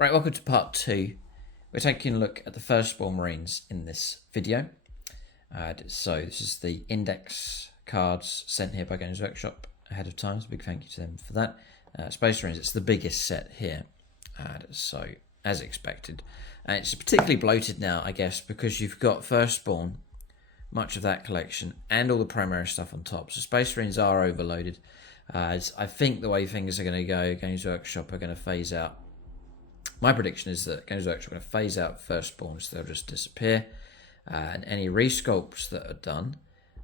Right, welcome to part 2. We're taking a look at the Firstborn Marines in this video. So this is the index cards sent here by Games Workshop ahead of time, so a big thank you to them for that. Space Marines, it's the biggest set here, so as expected. And it's particularly bloated now, I guess, because you've got Firstborn, much of that collection, and all the primary stuff on top. So Space Marines are overloaded. I think the way things are going to go, Games Workshop are going to phase out. My prediction is that Games Workshop are going to phase out Firstborn, so they'll just disappear. And any resculpts that are done,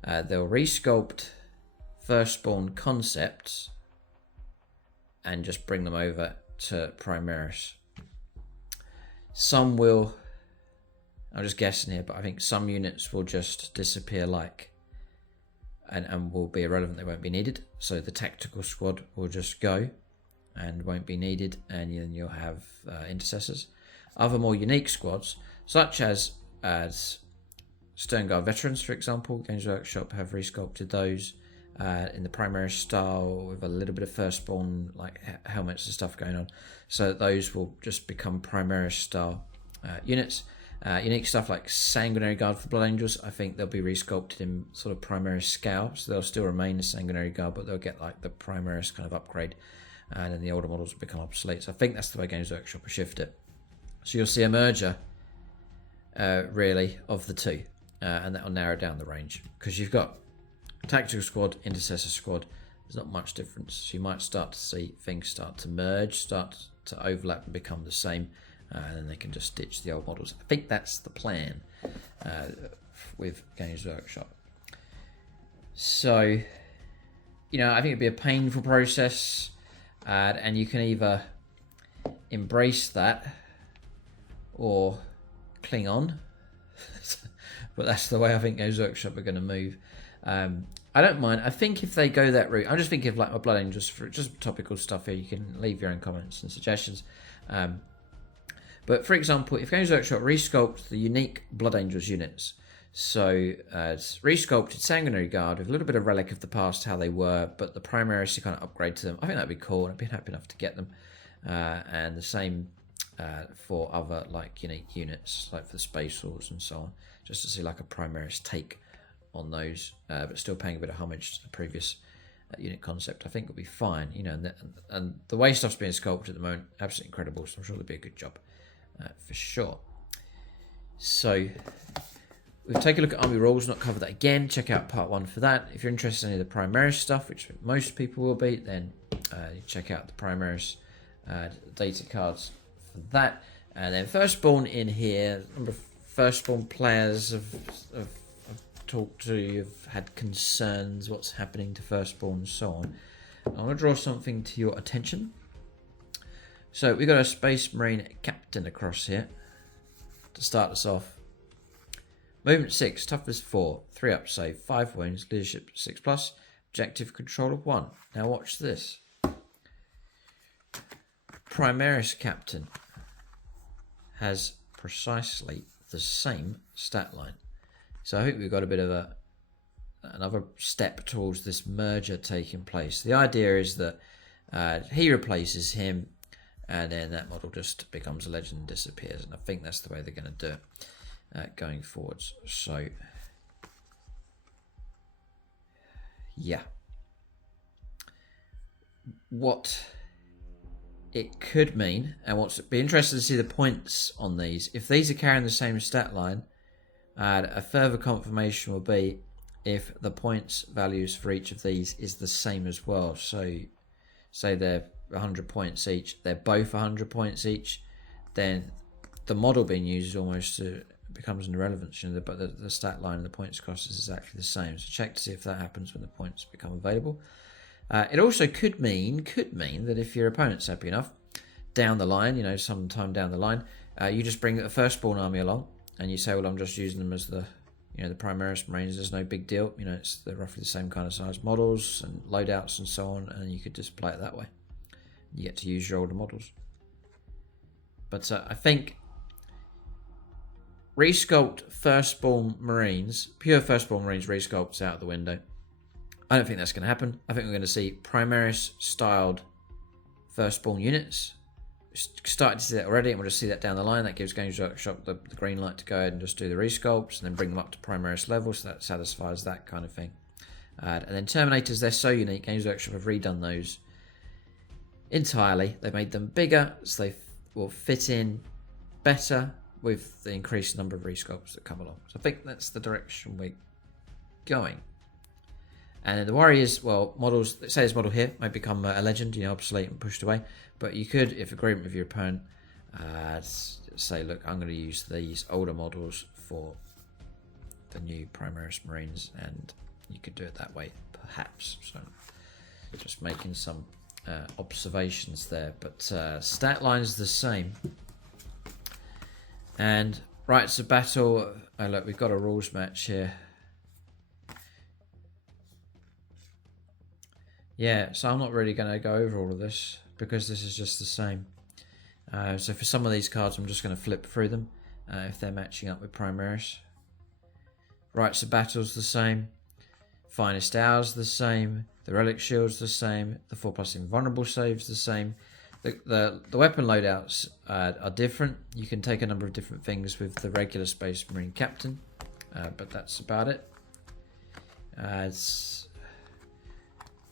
they'll resculpt Firstborn concepts and just bring them over to Primaris. Some will, I'm just guessing here, but I think some units will just disappear and will be irrelevant, they won't be needed. So the tactical squad will just go and won't be needed, and then you'll have intercessors. Other more unique squads, such as Sternguard veterans, for example, Games Workshop have resculpted those in the primary style with a little bit of Firstborn, like helmets and stuff going on. So those will just become primary style units. Unique stuff like Sanguinary Guard for Blood Angels, I think they'll be resculpted in sort of primary scale, so they'll still remain a Sanguinary Guard, but they'll get like the Primaris kind of upgrade, and then the older models will become obsolete. So I think that's the way Games Workshop will shift it. So you'll see a merger, really, of the two, and that will narrow down the range, because you've got Tactical Squad, Intercessor Squad. There's not much difference. So you might start to see things start to merge, start to overlap and become the same, and then they can just ditch the old models. I think that's the plan with Games Workshop. So, you know, I think it'd be a painful process, and you can either embrace that or cling on. But that's the way I think Games Workshop are going to move. I don't mind. I think if they go that route, I'm just thinking of like my Blood Angels, for just topical stuff here. You can leave your own comments and suggestions. But for example, if Games Workshop resculpt the unique Blood Angels units, so resculpted Sanguinary Guard with a little bit of relic of the past, how they were, but the Primaris, you kind of upgrade to them. I think that'd be cool, and I'd be happy enough to get them. And the same for other like unique units, like for the Space Swords and so on, just to see like a Primaris take on those, but still paying a bit of homage to the previous unit concept. I think will be fine, you know. And the way stuff's being sculpted at the moment, absolutely incredible. So I'm sure there'll be a good job for sure. So we'll take a look at army rules, not cover that again. Check out part 1 for that. If you're interested in any of the Primaris stuff, which most people will be, then check out the Primaris data cards for that. And then Firstborn in here. A number of Firstborn players have talked to, you've had concerns, what's happening to Firstborn and so on. I want to draw something to your attention. So we've got a Space Marine captain across here to start us off. Movement 6, toughness 4, 3 up save, 5 wounds, leadership 6+, objective control of 1. Now watch this. Primaris captain has precisely the same stat line. So I think we've got a bit of another step towards this merger taking place. The idea is that he replaces him, and then that model just becomes a legend and disappears. And I think that's the way they're going to do it going forwards. So, yeah. What it could mean, and what's be interesting to see the points on these. If these are carrying the same stat line, a further confirmation will be if the points values for each of these is the same as well. So, say they're 100 points each, they're both 100 points each, then the model being used almost becomes an irrelevance, you know, but the stat line and the points cost is exactly the same. So check to see if that happens when the points become available. It also could mean that if your opponent's happy enough, down the line, you know, sometime down the line, you just bring a Firstborn army along, and you say, well, I'm just using them as the Primaris Marines. There's no big deal, you know, they're roughly the same kind of size models and loadouts and so on, and you could just play it that way. You get to use your older models. But I think resculpt Firstborn Marines, pure Firstborn Marines resculpts out the window. I don't think that's going to happen. I think we're going to see Primaris styled Firstborn units started to see that already, and we'll just see that down the line. That gives Games Workshop the green light to go ahead and just do the resculpts and then bring them up to Primaris level, so that satisfies that kind of thing. And then Terminators, they're so unique. Games Workshop have redone those entirely. They've made them bigger, so they will fit in better with the increased number of resculpts that come along. So I think that's the direction we're going. And then the worry is, well, models, say this model here might become a legend, obsolete and pushed away. But you could, if agreement with your opponent, say, look, I'm going to use these older models for the new Primaris Marines, and you could do it that way, perhaps. So just making some observations there. But stat line is the same. And rights of battle, oh look, we've got a rules match here. Yeah, so I'm not really going to go over all of this because this is just the same. So for some of these cards, I'm just going to flip through them if they're matching up with Primaris. Rights of Battle's the same. Finest Hours the same. The Relic Shield's the same. The 4+ Invulnerable Save's the same. The weapon loadouts are different. You can take a number of different things with the regular Space Marine Captain, but that's about it.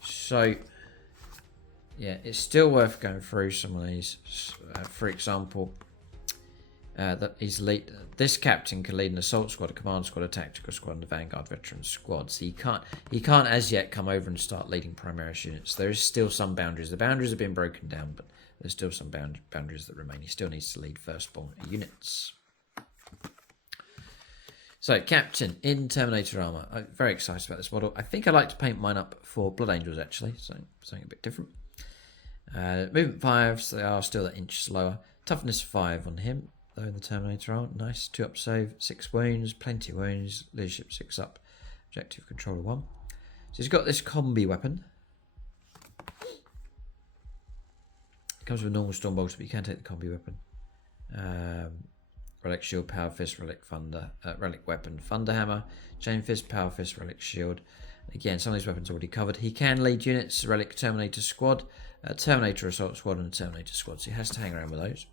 So, yeah, it's still worth going through some of these. For example, this captain can lead an assault squad, a command squad, a tactical squad, and a vanguard veteran squad. So he can't as yet come over and start leading Primaris units. There is still some boundaries. The boundaries have been broken down, but there's still some boundaries that remain. He still needs to lead Firstborn units. So, Captain in Terminator armor. I'm very excited about this model. I think I like to paint mine up for Blood Angels, actually, so something a bit different. Movement 5, so they are still an inch slower. Toughness 5 on him, though, in the Terminator armor. Nice. 2 up save, 6 wounds, plenty of wounds. Leadership 6 up. Objective controller 1. So he's got this combi weapon. It comes with a normal Stormbolter, but you can take the combi weapon. Relic Shield, Power Fist, Relic Weapon, Thunder Hammer, Chain Fist, Power Fist, Relic Shield. Again, some of these weapons are already covered. He can lead units, Relic Terminator Squad, Terminator Assault Squad, and a Terminator Squad, so he has to hang around with those.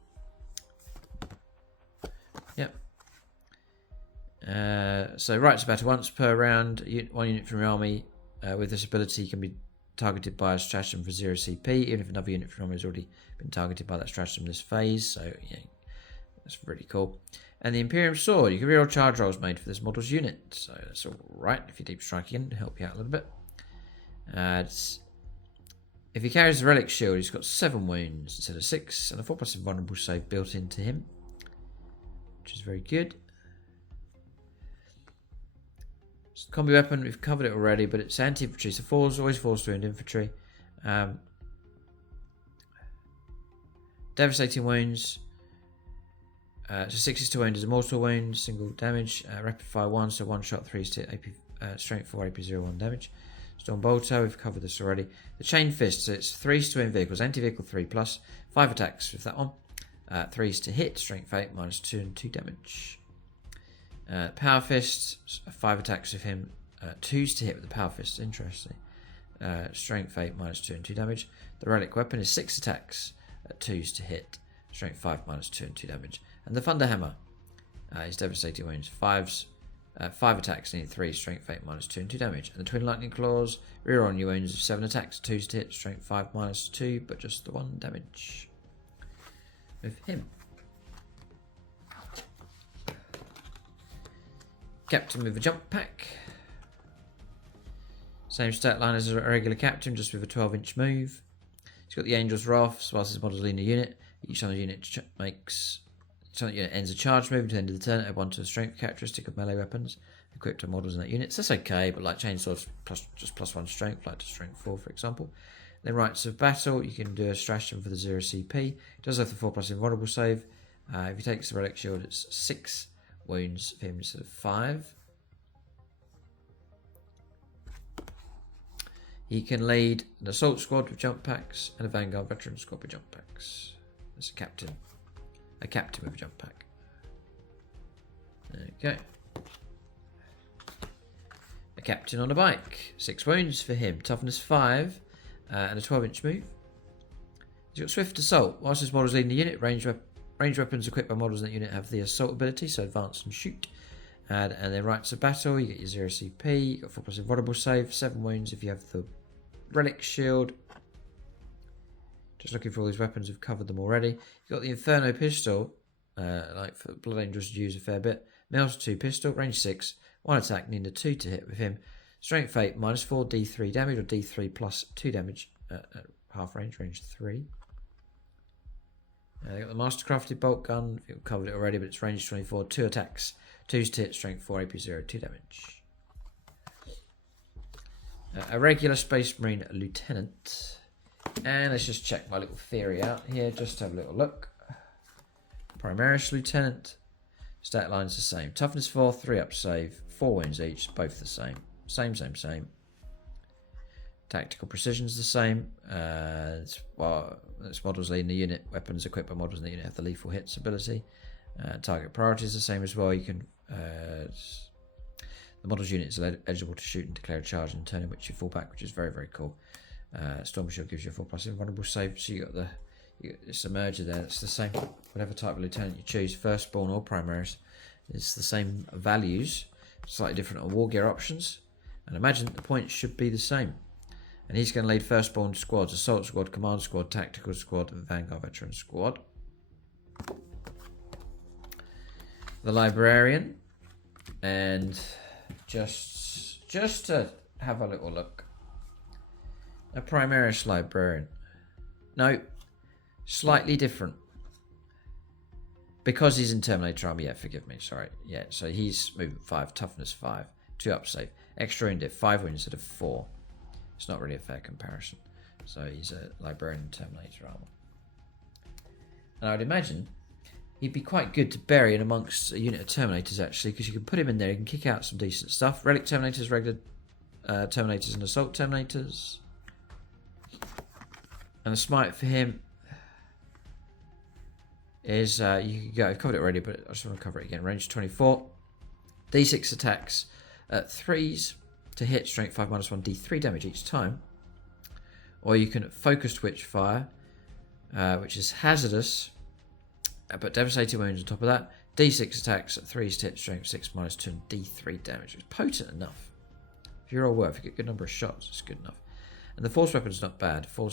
Yep. So rights of battle once per round. 1 unit from your army with this ability can be targeted by a stratagem for 0 CP, even if another unit from your army has already been targeted by that stratagem this phase. So yeah, that's really cool. And the Imperium Sword, you can reroll charge rolls made for this model's unit. So that's alright if you deep strike again to help you out a little bit. If he carries the Relic Shield, he's got 7 wounds instead of 6, and a 4+ Invulnerable Save built into him, which is very good. So the combi weapon, we've covered it already, but it's anti-infantry, so always falls to infantry. Devastating wounds. So 6 is 2 wounds is a mortal wound, single damage. Rapid fire 1, so 1 shot, 3 to AP, strength 4, AP 0, 1 damage. Storm Bolter, we've covered this already. The Chain Fist, so it's 3s to aim vehicles, anti-vehicle 3+, 5 attacks with that one. 3s to hit, strength 8, -2 and 2 damage. Power Fist, 5 attacks with him, 2s to hit with the Power Fist, interesting. Strength 8, -2 and 2 damage. The Relic Weapon is 6 attacks, 2s to hit, strength 5, -2 and 2 damage. And the Thunder Hammer is devastating wounds, 5 attacks, needing 3, strength 8, -2 and 2 damage. And the Twin Lightning Claws, reroll new wounds of 7 attacks, 2s to hit, strength 5, -2, but just the 1 damage with him. Captain with a jump pack. Same stat line as a regular captain, just with a 12-inch move. He's got the Angel's Wrath, so whilst his model's leading a unit, each time the unit ends a charge move until the end of the turn, add 1 to the strength characteristic of melee weapons equipped on models in that unit. So that's okay, but like chainswords, just +1 strength, like to strength 4, for example. Then rights of battle, you can do a stratagem for the 0 CP. It does have the 4+ invulnerable save. If he takes the Relic Shield, it's 6 wounds for him instead of 5. He can lead an assault squad with jump packs and a vanguard veteran squad with jump packs. That's a captain with a jump pack. Okay. A captain on a bike, 6 wounds for him, toughness 5, and a 12-inch move. He's got Swift Assault. Whilst this model is leading the unit, range weapons equipped by models in that unit have the Assault ability, so advance and shoot. And then Rites of Battle, you get your 0 CP, you got 4+ invulnerable save, 7 wounds if you have the Relic Shield. Just looking for all these weapons, we've covered them already. You've got the Inferno Pistol, like for Blood Angels use a fair bit. Melee 2 pistol, range 6, 1 attack, need a 2 to hit with him. Strength 8, -4, D3 damage, or D3 plus 2 damage at half range, range 3. You've got the Mastercrafted Bolt Gun, we've covered it already, but it's range 24, 2 attacks, 2's to hit, strength 4, AP 0, 2 damage. A regular Space Marine Lieutenant. And let's just check my little theory out here, just to have a little look. Primaris Lieutenant. Stat line's the same. Toughness 4, 3 up save, 4 wounds each, both the same. Same. Tactical precision's the same. It's models leading the unit. Weapons equipped by models in the unit have the lethal hits ability. Target priority is the same as well. You can the models unit is eligible to shoot and declare a charge and turn in which you fall back, which is very, very cool. Storm Shield gives you a 4+ invulnerable save, so you got it's a merger there. It's the same, whatever type of lieutenant you choose, Firstborn or Primaris. It's the same values, slightly different on war gear options, and imagine the points should be the same. And he's going to lead Firstborn squads: Assault Squad, Command Squad, Tactical Squad, and Vanguard Veteran Squad. The Librarian, and just to have a little look. A Primaris Librarian. No, slightly different. Because he's in Terminator armor, yeah, forgive me, sorry. Yeah, so he's movement 5, toughness 5, 2 up save, extra in diff, 5 wounds instead of 4. It's not really a fair comparison. So he's a Librarian in Terminator armor. And I would imagine he'd be quite good to bury in amongst a unit of Terminators, actually, because you can put him in there, you can kick out some decent stuff. Relic Terminators, regular Terminators, and Assault Terminators. And the smite for him is, you can go, I've covered it already, but I just want to cover it again. Range 24, D6 attacks at 3s to hit, strength 5 -1, D3 damage each time. Or you can focus Twitch Fire, which is hazardous, but devastating wounds on top of that. D6 attacks at 3s to hit, strength 6 -2, and D3 damage. It's potent enough. If you're all worth, if you get a good number of shots, it's good enough. And the force weapon's not bad. 4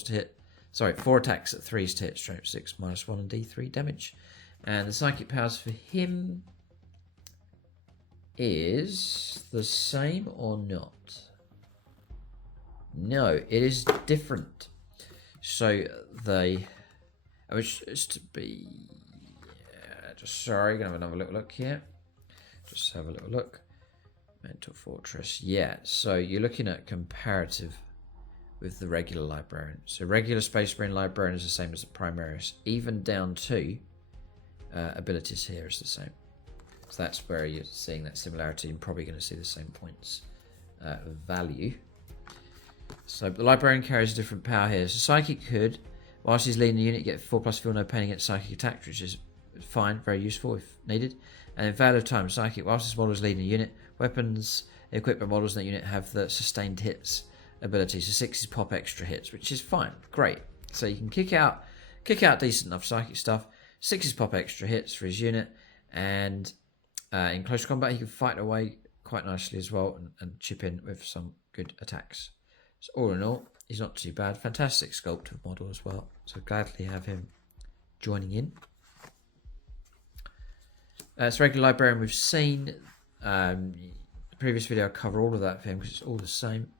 attacks at 3s to hit, strength 6 -1, and D3 damage. And the psychic powers for him is the same or not? No, it is different. So they, which is to be, sorry, gonna have another little look here. Just have a little look. Mental Fortress, yeah. So you're looking at comparative with the regular Librarian. So regular Space Marine Librarian is the same as the Primaris, even down to abilities here is the same. So that's where you're seeing that similarity and probably going to see the same points value. So the Librarian carries a different power here. So Psychic could, whilst he's leading the unit, get 4+ feel no pain against Psychic attacks, which is fine, very useful if needed. And in Veil of Time, Psychic, whilst this model is leading the unit, weapons equipped by models in that unit have the sustained hits ability. So 6s pop extra hits, which is fine, great. So you can kick out decent enough Psychic stuff. 6s pop extra hits for his unit, and in close combat he can fight away quite nicely as well and chip in with some good attacks. So all in all, he's not too bad. Fantastic sculpt of model as well. So gladly have him joining in. It's regular Librarian we've seen. The previous video I cover all of that for him because it's all the same.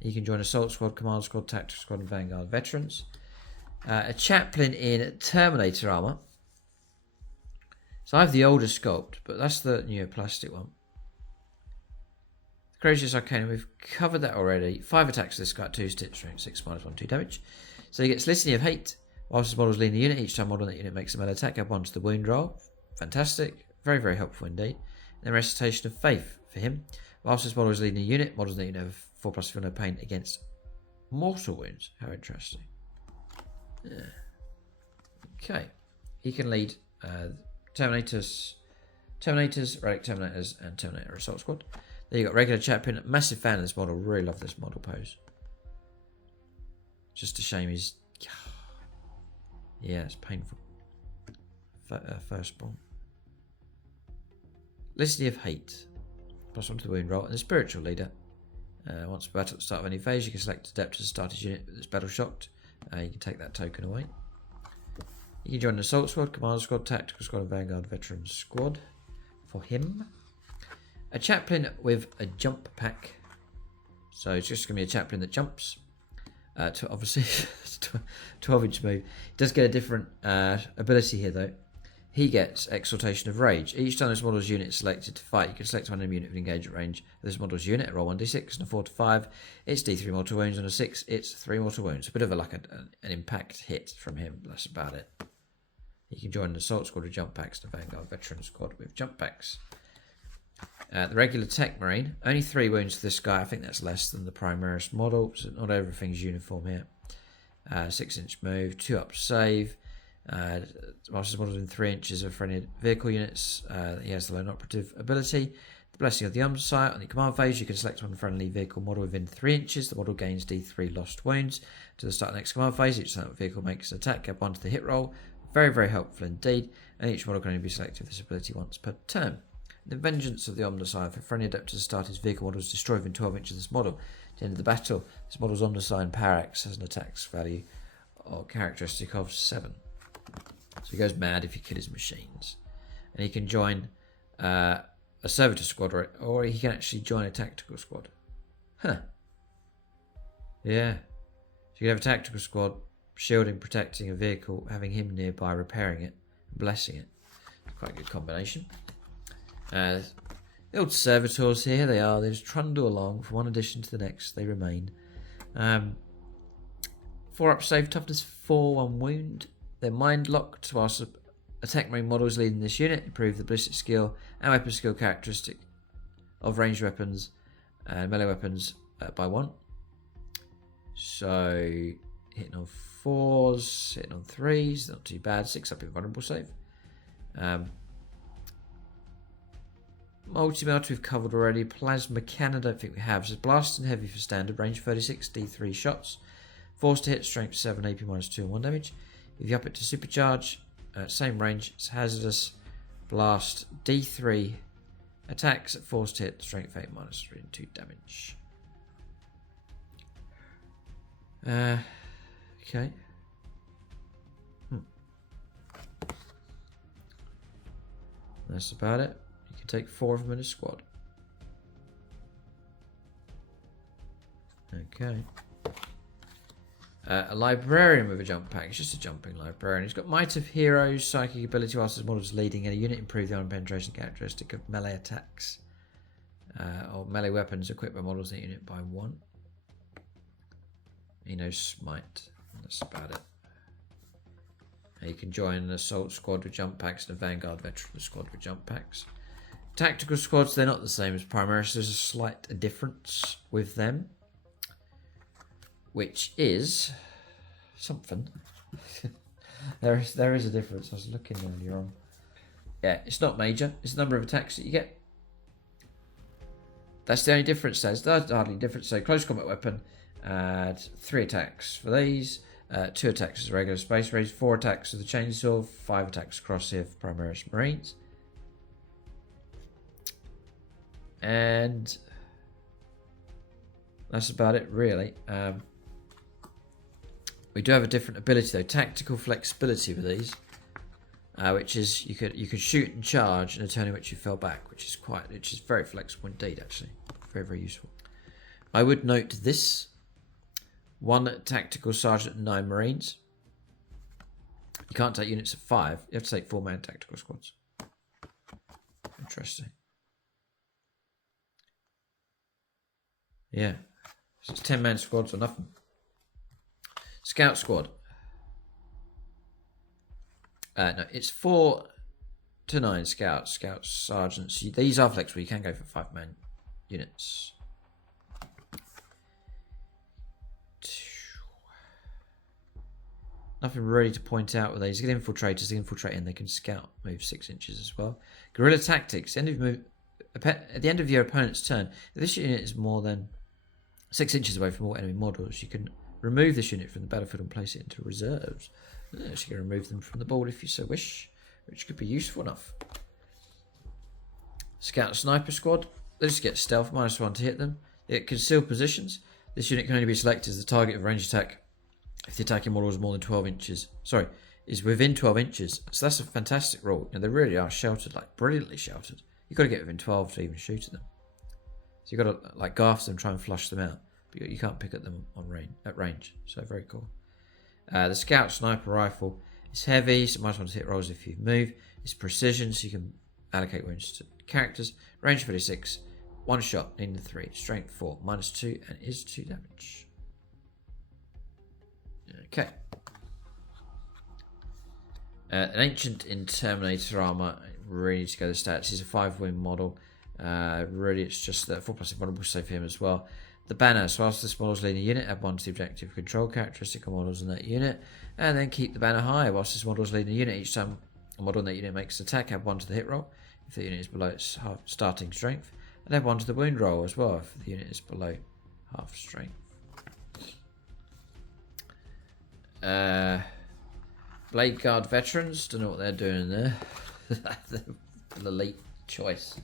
You can join Assault Squad, Command Squad, Tactical Squad, and Vanguard Veterans. A Chaplain in Terminator armor. So I have the older sculpt, but that's the newer plastic one. Courageous Arcanum, we've covered that already. 5 attacks to this guy, 2 stitch strength, 6 -1, 2 damage. So he gets Litany of Hate. Whilst his model's leading the unit, each time model in that unit makes a melee attack, add 1 to the wound roll. Fantastic. Very, very helpful indeed. And then Recitation of Faith for him. Whilst his model is leading the unit, models in the unit have 4+ feel no pain against mortal wounds. How interesting. Yeah. Okay. He can lead Terminators, Relic Terminators, and Terminator Assault Squad. There you got regular Chaplain. Massive fan of this model. Really love this model pose. Just a shame he's Yeah, it's painful. Firstborn. Litany of Hate. +1 to the wound roll. And the spiritual leader. Once battle at the start of any phase, you can select Adept as a starter's unit that's battle shocked. You can take that token away. You can join an assault squad, commander squad, tactical squad, and vanguard veteran squad for him. A chaplain with a jump pack. So it's just going to be a chaplain that jumps. To obviously 12-inch move. He does get a different ability here though. He gets Exaltation of Rage. Each time this model's unit is selected to fight, you can select one enemy unit with engagement range of this model's unit. Roll 1d6 and a 4 to 5. It's D3 mortal wounds, and a 6 it's 3 mortal wounds. A bit of an impact hit from him. That's about it. You can join an assault squad with jump packs, the vanguard veteran squad with jump packs. The regular tech marine, only 3 wounds to this guy. I think that's less than the Primaris model, so not everything's uniform here. 6-inch move, 2 up save. Master's model in 3 inches of friendly vehicle units. He has the lone operative ability. The Blessing of the Unsite. On the command phase, you can select one friendly vehicle model within 3 inches. The model gains D3 lost wounds. To the start of the next command phase, each vehicle makes an attack, add 1 to the hit roll. Very, very helpful indeed. And each model can only be selected with this ability once per turn. The Vengeance of the Omnicide. For friendly Adept to start, his vehicle model is destroyed within 12 inches of this model. At the end of the battle, this model's Omnicide Parax has an attacks value or characteristic of 7. So he goes mad if you kill his machines. And he can join a servitor squad or he can actually join a tactical squad. Huh. Yeah. So you can have a tactical squad, shielding, protecting a vehicle, having him nearby, repairing it, blessing it. Quite a good combination. The old servitors here, they are. They just trundle along from one edition to the next. They remain. 4 up save, toughness 4, 1 wound. They're mind locked whilst a tech marine model is leading this unit. Improve the ballistic skill and weapon skill characteristic of ranged weapons and melee weapons by 1. So hitting on 4s, hitting on 3s, not too bad. 6 up invulnerable save. Multi-melt we've covered already. Plasma cannon, I don't think we have. So blast and heavy for standard, range 36, D3 shots. Force to hit, strength 7, AP -2 and 1 damage. If you up it to supercharge, same range, it's hazardous, blast, D3 attacks at force to hit, strength 8 -3 and 2 damage. Okay. That's about it. You can take 4 of them in a squad. Okay. A librarian with a jump pack. It's just a jumping librarian. He's got Might of Heroes, psychic ability whilst his model is leading in a unit. Improve the armor penetration characteristic of melee attacks. Or melee weapons equipped by models in the unit by 1. He knows Smite. That's about it. And you can join an assault squad with jump packs and a vanguard veteran squad with jump packs. Tactical squads, they're not the same as Primaris. There's a slight difference with them, which is something. there is a difference. I was looking earlier on. Yeah, it's not major. It's the number of attacks that you get. That's the only difference. There's hardly difference. So close combat weapon, add 3 attacks for these, 2 attacks as a regular space race, 4 attacks with the chainsaw, 5 attacks across here for Primaris Marines. And that's about it really. We do have a different ability though, tactical flexibility with these, which is you could shoot and charge in a turn in which you fell back, which is very flexible indeed actually, very very useful. I would note this: 1 tactical sergeant and 9 marines. You can't take units of 5. You have to take 4-man tactical squads. Interesting. Yeah, so it's 10-man squads or nothing. Scout squad. No, it's 4 to 9 scouts, sergeants. These are flexible. You can go for 5-man units. Nothing really to point out with these. Get infiltrators. They infiltrate and they can scout. Move 6 inches as well. Guerrilla tactics. At the end of your opponent's turn, if this unit is more than 6 inches away from all enemy models, you can remove this unit from the battlefield and place it into reserves. So you can remove them from the board if you so wish, which could be useful enough. Scout Sniper Squad. They just get stealth, -1 to hit them. They get concealed positions. This unit can only be selected as the target of ranged attack if the attacking model is more than 12 inches. Sorry, is within 12 inches. So that's a fantastic rule. And they really are sheltered, like brilliantly sheltered. You've got to get within 12 to even shoot at them. So you've got to like go after them, try and flush them out. But you can't pick at them at range. So very cool. The Scout Sniper Rifle is heavy, so -1 to hit rolls if you move. It's precision, so you can allocate wounds to characters. Range 36, 1 shot, needing 3. Strength 4, -2, and is 2 damage. Okay. An Ancient in Terminator armor. Really need to go to the stats. He's a 5-wing model. Really, it's just that 4+ invulnerable save him as well. The banner. So whilst this model's leading a unit, add 1 to the objective control characteristic of models in that unit, and then keep the banner high. Whilst this model's leading a unit, each time a model in that unit makes an attack, add 1 to the hit roll if the unit is below its starting strength, and add 1 to the wound roll as well if the unit is below half strength. Blade Guard veterans, don't know what they're doing there. The elite choice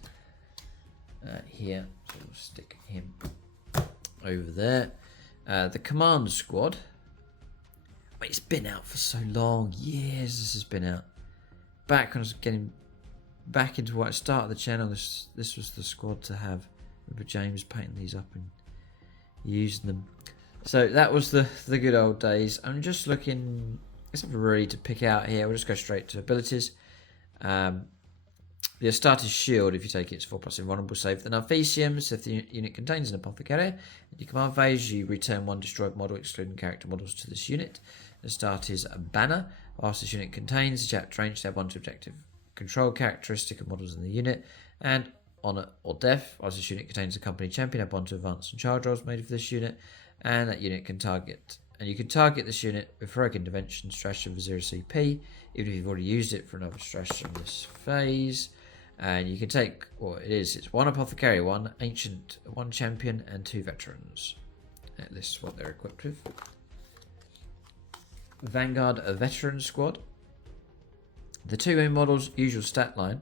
here, so we'll stick him over there. The Command Squad. Wait, it's been out for so long. Years this has been out. Back when I was getting back into what I started the channel, this was the squad to have. I remember James painting these up and using them. So that was the good old days. I'm just looking. There's something really to pick out here. We'll just go straight to abilities. The Astartes Shield, if you take it, it's 4+ invulnerable save. The Narvesiums, if the unit contains an apothecary, and you command phase, you return 1 destroyed model, excluding character models, to this unit. The Astartes Banner, whilst this unit contains a chapter range, they have 1 to objective control characteristic of models in the unit. And Honour or Death, whilst this unit contains a company champion, have 1 to advance and charge rolls made for this unit. And that unit can target. And you can target this unit with Heroic Intervention stratagem for 0 CP, even if you've already used it for another stratagem this phase. And you can take, well, it's 1 Apothecary, 1 Ancient, 1 Champion, and 2 Veterans. And this is what they're equipped with. Vanguard, a Veteran Squad. The 2 models, usual stat line.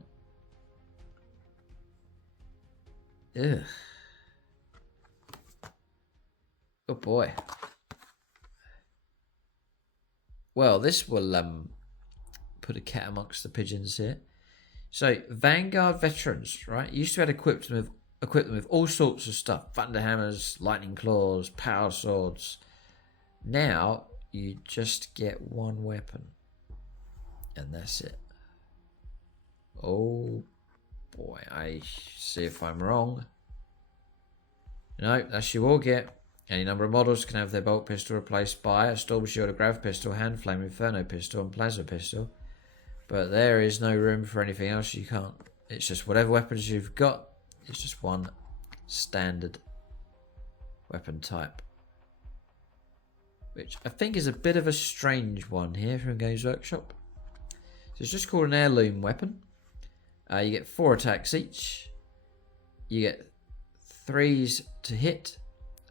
Ugh. Oh boy. Well, this will put a cat amongst the pigeons here. So, Vanguard veterans, right? You used to have equip them with all sorts of stuff. Thunder hammers, lightning claws, power swords. Now, you just get 1 weapon. And that's it. Oh boy, I see if I'm wrong. No, that's you all get. Any number of models can have their bolt pistol replaced by a storm shield, a grav pistol, hand flame, inferno pistol, and plasma pistol. But there is no room for anything else. You can't. It's just whatever weapons you've got. It's just 1 standard weapon type, which I think is a bit of a strange one here from Games Workshop. So it's just called an heirloom weapon. You get 4 attacks each. You get 3s to hit.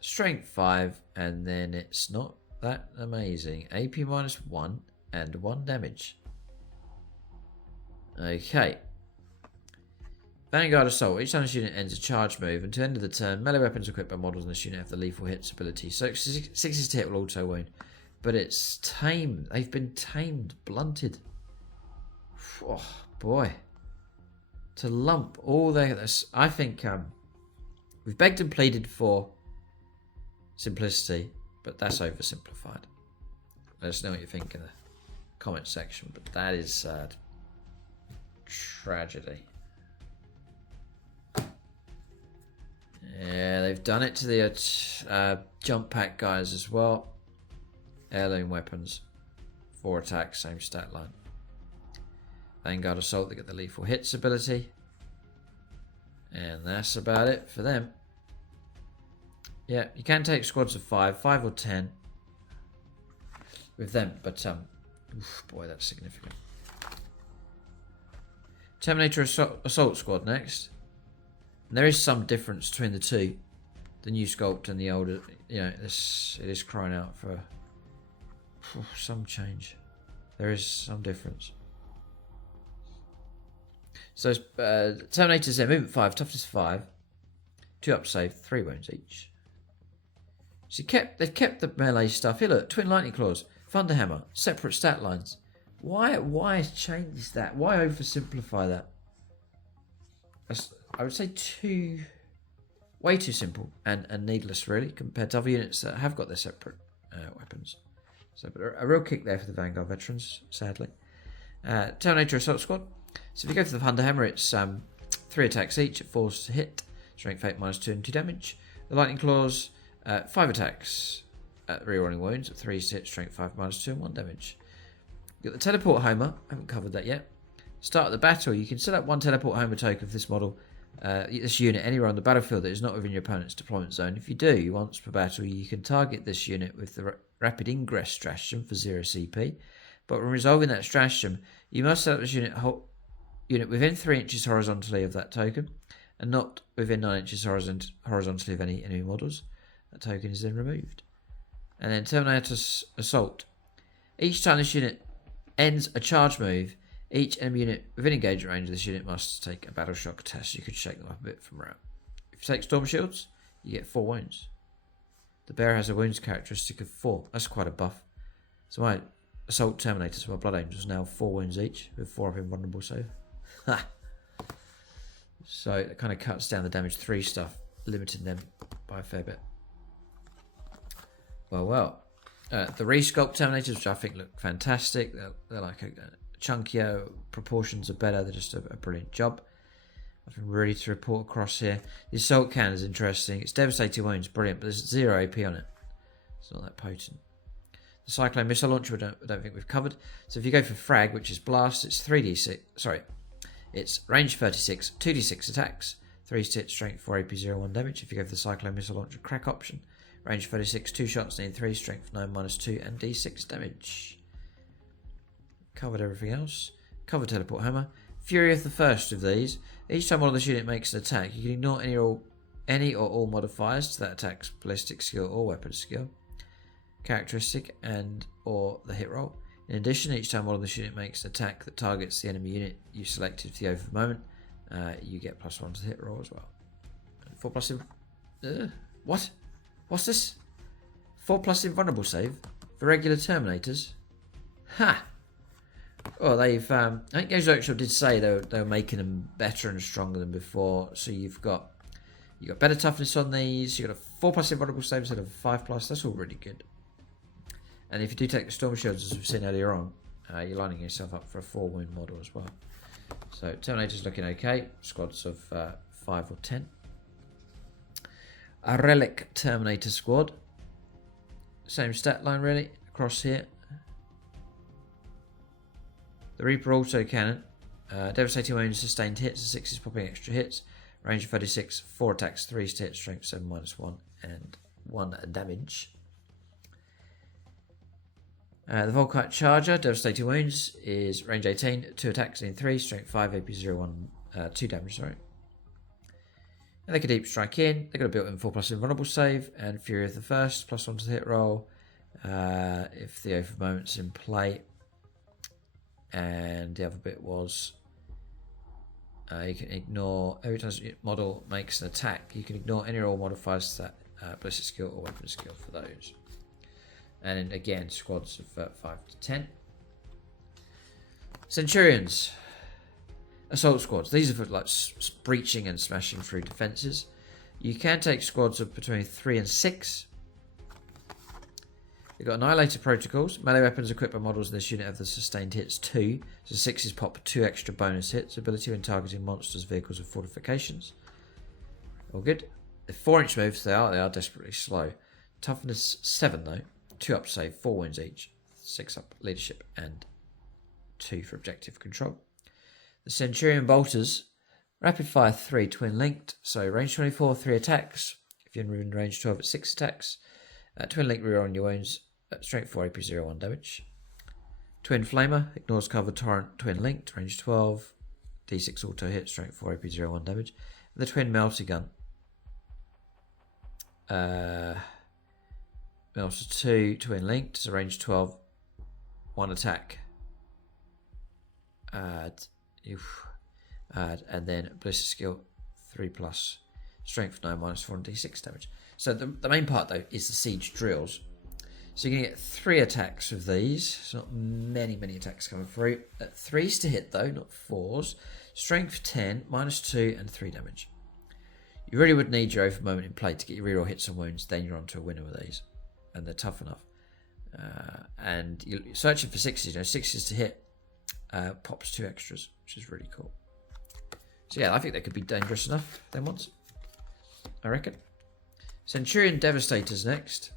Strength 5, and then it's not that amazing. AP -1 and 1 damage. Okay. Vanguard Assault. Each time this unit ends a charge move, until the end of the turn, melee weapons equipped by models in this unit have the lethal hits ability. So 6 to hit will auto wound. But it's tame. They've been tamed, blunted. Oh boy. To lump all their... I think we've begged and pleaded for simplicity, but that's oversimplified. Let us know what you think in the comment section, but that is sad. Tragedy. Yeah, they've done it to the jump pack guys as well. Heirloom weapons, 4 attacks, same stat line. Vanguard Assault, they get the lethal hits ability, and that's about it for them. Yeah, you can take squads of 5 or 10 with them, but oof, boy, that's significant. Terminator Assault Squad next. And there is some difference between the two, the new sculpt and the older. You know, it is crying out for some change. There is some difference. So Terminators there, movement 5, toughness 5, 2 up save, 3 wounds each. So they've kept the melee stuff. Here look, twin lightning claws, thunderhammer, separate stat lines. Why change that? Why oversimplify that? I would say way too simple and needless really compared to other units that have got their separate weapons. So but a real kick there for the Vanguard veterans, sadly. Terminator Assault Squad. So if you go for the Thunderhammer, it's 3 attacks each at 4 to hit, strength 8 -2 and 2 damage. The Lightning Claws, 5 attacks at rerolling wounds at 3 to hit, strength 5 -2 and 1 damage. You've got the Teleport Homer, I haven't covered that yet. Start of the battle, you can set up 1 Teleport Homer token for this model, this unit anywhere on the battlefield that is not within your opponent's deployment zone. If you do, once per battle, you can target this unit with the Rapid Ingress stratagem for 0 CP. But when resolving that stratagem, you must set up this unit within 3 inches horizontally of that token, and not within 9 inches horizontally of any enemy models. That token is then removed. And then Terminator Assault. Each time this unit ends a charge move, each enemy unit within engagement range of this unit must take a battle shock test. You could shake them up a bit from around. If you take Storm Shields, you get 4 wounds. The bearer has a wounds characteristic of 4. That's quite a buff. So my Assault Terminators, my Blood Angels, now 4 wounds each, with 4 of invulnerable save. So it kind of cuts down the damage 3 stuff, limiting them by a fair bit. Well. The resculpt Terminators, which I think look fantastic. They're like chunkier, proportions are better. They're just a brilliant job. Nothing really to report across here. The assault cannon is interesting. It's devastating wounds, brilliant, but there's 0 AP on it. It's not that potent. The Cyclone Missile Launcher, I don't think we've covered. So if you go for Frag, which is Blast, it's 3d6. Sorry, it's range 36, 2d6 attacks, 3 hit, strength 4 AP, 0 1 damage. If you go for the Cyclone Missile Launcher Crack option, range 36, 2 shots, need 3, strength 9 -2, and d6 damage. Covered everything else. Covered Teleport Hammer. Fury of the first of these. Each time one of this unit makes an attack, you can ignore any or all modifiers to that attack's ballistic skill or weapon skill, characteristic, and or the hit roll. In addition, each time one of this unit makes an attack that targets the enemy unit you selected for the over moment, you get +1 to the hit roll as well. 4+ what? What's this? 4+ invulnerable save for regular Terminators? Ha! Well, they've. I think Games Workshop did say they were making them better and stronger than before. So you've got better toughness on these. You've got a 4+ invulnerable save instead of 5+. That's all really good. And if you do take the Storm Shields, as we've seen earlier on, you're lining yourself up for a 4 wound model as well. So Terminator's looking okay. Squads of 5 or 10. A Relic Terminator squad. Same stat line really across here. The Reaper Auto Cannon. Devastating wounds, sustained hits, 6 is popping extra hits. Range 36, 4 attacks, 3 to hit, strength 7 -1, and 1 damage. The Volkite Charger, devastating wounds, is range 18, 2 attacks, in 3, strength 5, AP 0 1, 2 damage, sorry. And they can deep strike in. They've got a built-in 4+ invulnerable save and Fury of the First, +1 to the hit roll. If the Oath of Moment's in play. And the other bit was you can ignore every time your model makes an attack, you can ignore any or all modifiers to that ballistic skill or weapon skill for those. And then again, squads of 5 to 10. Centurions, assault squads. These are for like breaching and smashing through defenses. You can take squads of between 3 and 6. You've got Annihilator Protocols. Melee weapons equipped by models in this unit have the sustained hits 2. So 6 is pop 2 extra bonus hits. Ability when targeting monsters, vehicles, or fortifications. All good. The 4-inch moves, they are desperately slow. Toughness 7 though. 2 up save, 4 wounds each. 6 up leadership, and 2 for objective control. The Centurion Bolters. Rapid fire 3, twin linked. So range 24, 3 attacks. If you're in range 12 at 6 attacks. Twin link reroll on your wounds. Strength 4 AP 0 1 damage. Twin Flamer ignores cover torrent twin linked, range 12, d6 auto hit, strength 4 AP 0 1 damage. And the Twin Melter Gun. Melter 2, twin linked, so range 12, 1 attack, and then ballistic skill 3+, strength 9 -4 and d6 damage. So the main part though is the siege drills. So you're going to get 3 attacks with these. It's not many attacks coming through. 3s to hit though, not 4s. Strength 10, -2 and 3 damage. You really would need your open moment in play to get your reroll hits and wounds. Then you're on to a winner with these, and they're tough enough. And you're searching for 6s. 6s to hit pops 2 extras, which is really cool. So yeah, I think they could be dangerous enough then once, I reckon. Centurion Devastators next.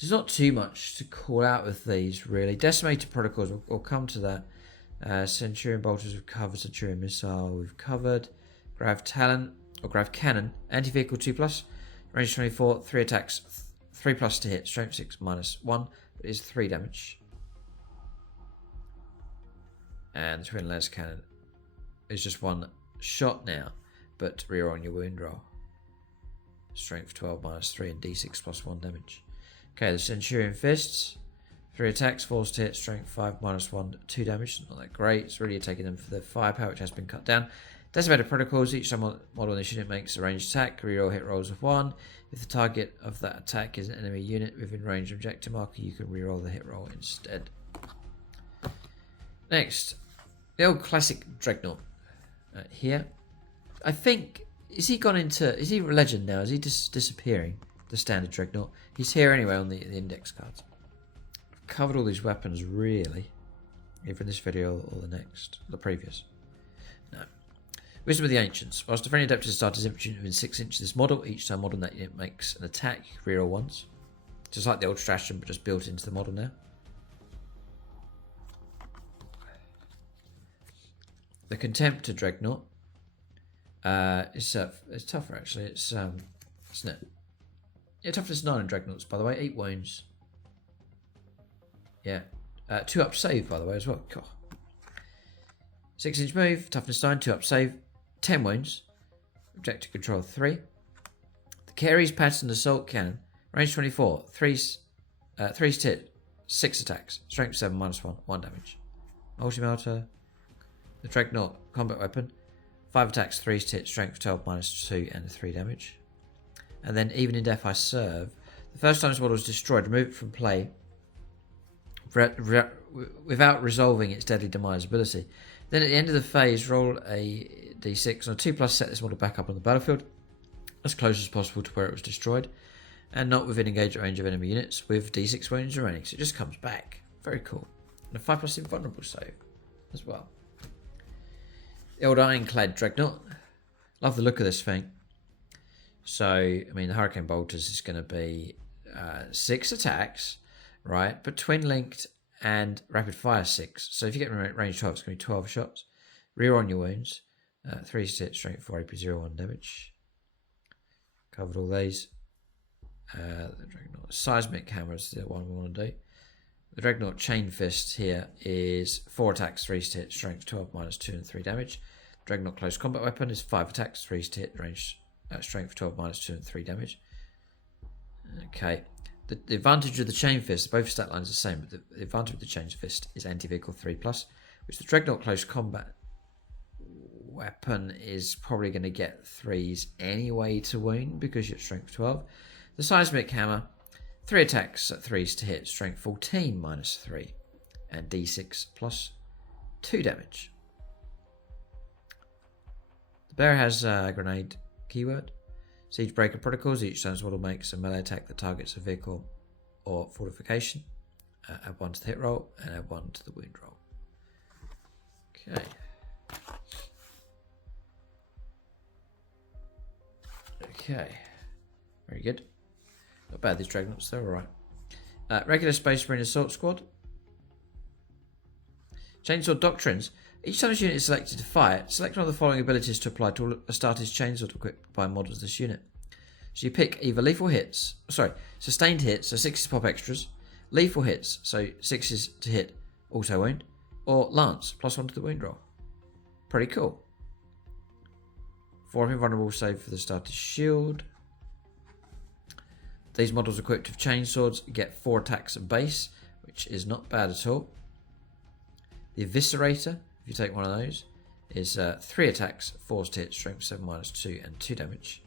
There's not too much to call out with these really. Decimated Protocols, we'll come to that. Centurion Bolters we've covered. Centurion Missile we've covered. Grav Talon or Grav Cannon, anti-vehicle 2+, range 24, 3 attacks, 3+ to hit, strength 6 -1, but is 3 damage. And the Twin Les Cannon is just 1 shot now, but reroll on your wound roll. Strength 12 -3 and d6 +1 damage. Okay, the Centurion Fists, 3 attacks, 4s to hit, strength 5 -1, 2 damage. Not that great. It's really taking them for the firepower, which has been cut down. Decimated Protocols, each time model in this unit makes a ranged attack, reroll hit rolls of 1. If the target of that attack is an enemy unit within range objective marker, you can reroll the hit roll instead. Next, the old classic Dreadnought here. I think, is he a legend now? Is he just disappearing? The standard Dreadnought. He's here anyway on the index cards. I've covered all these weapons really, either in this video or the next, the previous. No. Wisdom of the Ancients. Whilst defending adapted starters infantry unit within 6 inches of this model, each time model in that unit makes an attack, you can reroll once. Just like the old stratagem, but just built into the model now. The Contemptor Dreadnought. It's tougher actually. It's isn't it? Yeah, toughness 9 on Dreadnoughts, by the way. 8 wounds. Yeah. 2 up save, by the way, as well. God. 6-inch move, toughness 9, 2 up save, 10 wounds. Objective control 3. The Carey's Pattern Assault Cannon, range 24, 3s to hit, 6 attacks, strength 7 -1, 1 damage. Multi-melter. The Dreadnought combat weapon, 5 attacks, 3s to hit, strength 12 -2 and 3 damage. And then even in Death I Serve, the first time this model is destroyed, remove it from play without resolving its deadly demise ability. Then at the end of the phase, roll a d6 on a 2+, set this model back up on the battlefield as close as possible to where it was destroyed, and not within engagement range of enemy units, with d6 wounds remaining. So it just comes back. Very cool. And a 5+ invulnerable save as well. The old Ironclad Dreadnought. Love the look of this thing. So, I mean, the Hurricane Bolters is going to be 6 attacks, right? But twin linked and rapid fire 6. So if you get range 12, it's going to be 12 shots. Rear on your wounds. 3 to hit, strength 4, AP 0, 1 damage. Covered all these. The Dreadnought Seismic Hammer is the one we want to do. The Dreadnought Chain Fist here is 4 attacks, 3 to hit, strength 12, -2 and 3 damage. Dreadnought Close Combat Weapon is 5 attacks, 3 to hit, range strength 12, -2 and 3 damage. Okay. The advantage of the Chain Fist, both stat lines are the same, but the advantage of the Chain Fist is anti-vehicle 3+, which the Dreadnought Close Combat Weapon is probably going to get 3s anyway to wound because you're strength 12. The Seismic Hammer, 3 attacks at 3s to hit, strength 14 -3, and d6 +2 damage. The Bear has a grenade keyword. Siege Breaker Protocols, each time this model makes a melee attack that targets a vehicle or fortification. Add 1 to the hit roll and add 1 to the wound roll. Okay. Okay. Very good. Not bad, these Dreadnoughts, they're alright. Regular Space Marine Assault Squad. Chainsaw Doctrines. Each time this unit is selected to fire, select one of the following abilities to apply to all a starter's chainsword equipped by models of this unit. So you pick either sustained hits, so 6s pop extras, lethal hits, so 6s to hit, auto wound, or lance, +1 to the wound roll. Pretty cool. 4 invulnerable save for the starter's shield. These models equipped with chainswords get 4 attacks at base, which is not bad at all. The Eviscerator, if you take one of those, is 3 attacks, 4 to hit, strength 7 -2, and 2 damage.